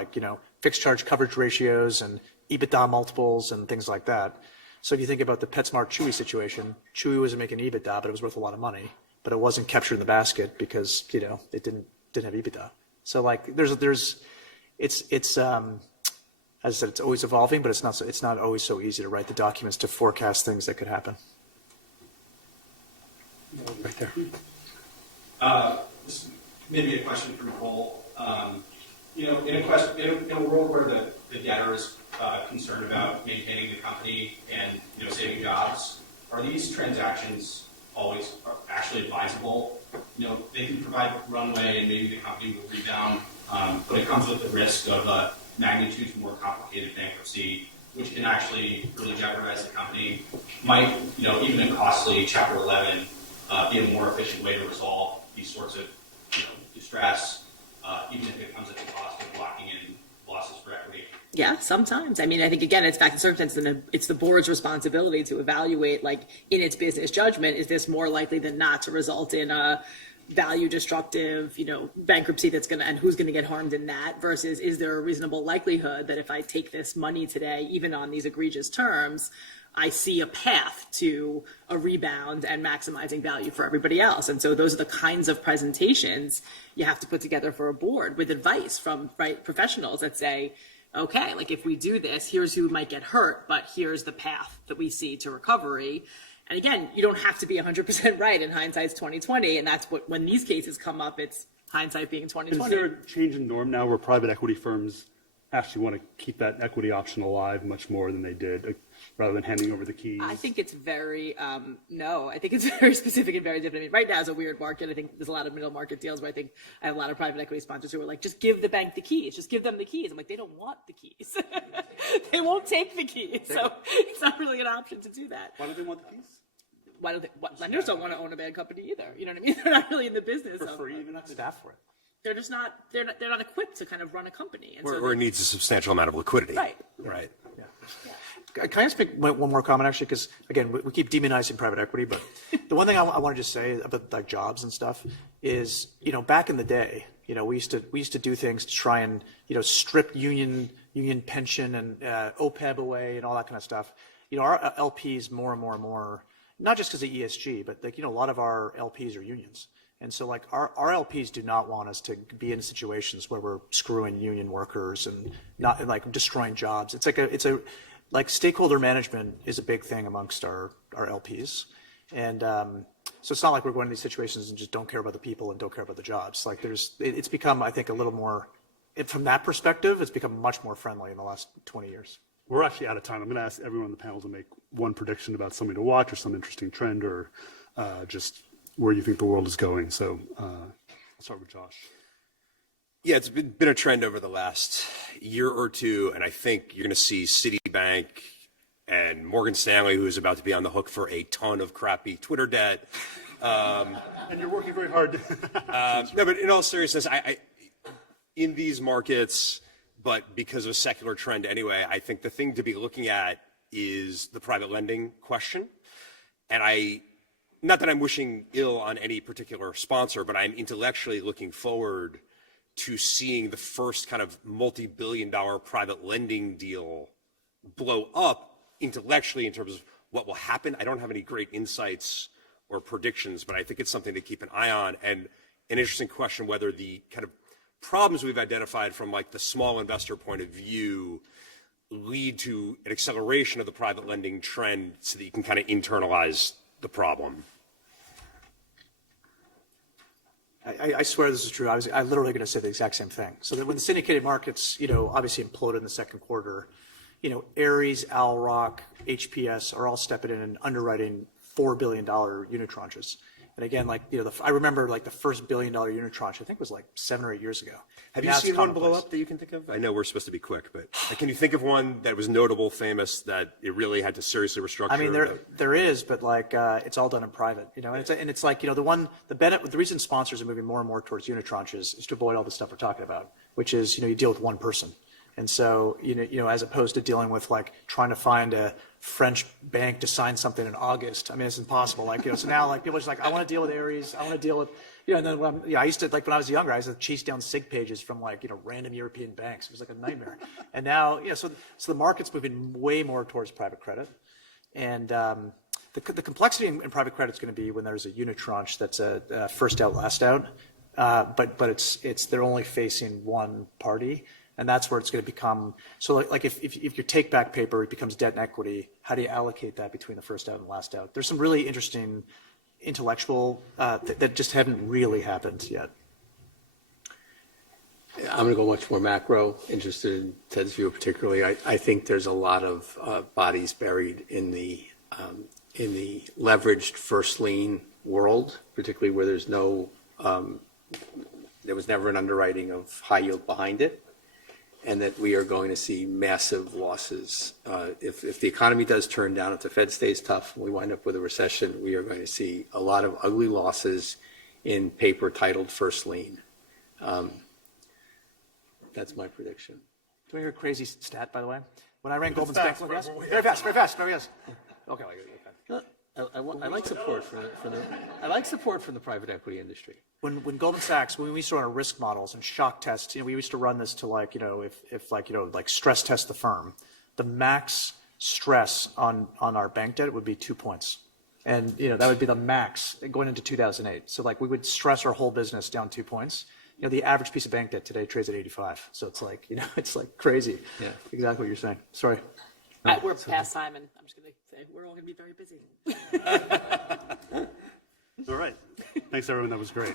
fixed charge coverage ratios and EBITDA multiples and things like that. So if you think about the PetSmart Chewy situation, Chewy wasn't making EBITDA, but it was worth a lot of money, but it wasn't captured in the basket because it didn't have EBITDA. So like it's as I said, it's always evolving, but it's not always so easy to write the documents to forecast things that could happen. Right there. This may be a question for Nicole. In a world where the debtor is concerned about maintaining the company and saving jobs, are these transactions always actually advisable? They can provide runway and maybe the company will rebound, but it comes with the risk of a magnitude more complicated bankruptcy, which can actually really jeopardize the company. Might even a costly Chapter 11 be a more efficient way to resolve these sorts of distress, even if it comes at the cost of locking in losses for equity? Yeah, sometimes. I mean, I think, again, it's back to circumstances, and it's the board's responsibility to evaluate, like, in its business judgment, is this more likely than not to result in a value destructive, bankruptcy and who's going to get harmed in that, versus is there a reasonable likelihood that if I take this money today, even on these egregious terms, I see a path to a rebound and maximizing value for everybody else. And so those are the kinds of presentations you have to put together for a board with advice from professionals that say, okay, like if we do this, here's who might get hurt, but here's the path that we see to recovery. And again, you don't have to be 100% right, in hindsight's 2020. And that's what, when these cases come up, it's hindsight being 2020. Is there a change in norm now where private equity firms actually want to keep that equity option alive much more than they did, rather than handing over the keys? I think it's very, no, I think it's very specific and very different. I mean, right now is a weird market. I think there's a lot of middle market deals where I think I have a lot of private equity sponsors who are like, just give the bank the keys, just give them the keys. I'm like, they don't want the keys. They won't take the keys. So it's not really an option to do that. Why do they want the keys? Why do they, lenders don't want to own a bad company either. You know what I mean? They're not really in the business For of free, even not Staff for it. they're just not, they're not equipped to kind of run a company. And Or it needs a substantial amount of liquidity. Right. Right. Can I just make one more comment, actually? Because, again, we keep demonizing private equity, but the one thing I want to just say about like jobs and stuff is, back in the day, we used to do things to try and, strip union pension and OPEB away and all that kind of stuff. Our LPs more and more, not just because of ESG, but like, a lot of our LPs are unions. And so like our LPs do not want us to be in situations where we're screwing union workers and not and like destroying jobs. Like stakeholder management is a big thing amongst our LPs. And so it's not like we're going to these situations and just don't care about the people and don't care about the jobs. Like it's become, I think, a little more, from that perspective, it's become much more friendly in the last 20 years. We're actually out of time. I'm going to ask everyone on the panel to make one prediction about something to watch or some interesting trend or just where you think the world is going. So I'll start with Josh. Yeah, it's been a trend over the last year or two, and I think you're going to see Citibank and Morgan Stanley, who is about to be on the hook for a ton of crappy Twitter debt. And you're working very hard. No, but in all seriousness, in these markets, but because of a secular trend anyway, I think the thing to be looking at is the private lending question. And not that I'm wishing ill on any particular sponsor, but I'm intellectually looking forward to seeing the first kind of multi-billion-dollar private lending deal blow up intellectually in terms of what will happen. I don't have any great insights or predictions, but I think it's something to keep an eye on. And an interesting question whether the kind of problems we've identified from like the small investor point of view lead to an acceleration of the private lending trend so that you can kind of internalize the problem. I swear this is true. I literally going to say the exact same thing. So that when the syndicated markets, obviously imploded in the second quarter, Ares, Owl Rock, HPS are all stepping in and underwriting $4 billion unitranches. And again, like, I remember like the first $1 billion unitranche, I think was like 7 or 8 years ago. Have you seen one blow up that you can think of? I know we're supposed to be quick, but can you think of one that was notable, famous, that it really had to seriously restructure? I mean, there is, but like it's all done in private, and it's like, the Bennett, the reason sponsors are moving more and more towards unitranches is to avoid all the stuff we're talking about, which is, you deal with one person. And so, as opposed to dealing with like trying to find a French bank to sign something in August. I mean, it's impossible. Like, so now like people are just like, I want to deal with Ares. I want to deal with, and then I used to, like when I was younger, I used to chase down SIG pages from like, random European banks. It was like a nightmare. And now, so the market's moving way more towards private credit. And the complexity in private credit is going to be when there's a unitranche that's a first out, last out. But it's they're only facing one party. And that's where it's going to become, so like if your take back paper becomes debt and equity, how do you allocate that between the first out and last out? There's some really interesting intellectual that just haven't really happened yet. I'm going to go much more macro, interested in Ted's view particularly. I think there's a lot of bodies buried in the leveraged first lien world, particularly where there's there was never an underwriting of high yield behind it. And that we are going to see massive losses. If the economy does turn down, if the Fed stays tough and we wind up with a recession, we are going to see a lot of ugly losses in paper titled first lien. That's my prediction. Do you hear a crazy stat, by the way? When I ran Goldman Sachs, very fast. Okay. I like support from the private equity industry. When Goldman Sachs, when we used to run our risk models and shock tests, we used to run this to like, if like stress test the firm, the max stress on our bank debt would be 2 points. And, you know, that would be the max going into 2008. So like we would stress our whole business down 2 points. You know, the average piece of bank debt today trades at 85. So it's like, you know, it's like crazy. Yeah. Exactly what you're saying. Sorry. We're past time, and I'm just going to say we're all going to be very busy. All right. Thanks, everyone. That was great.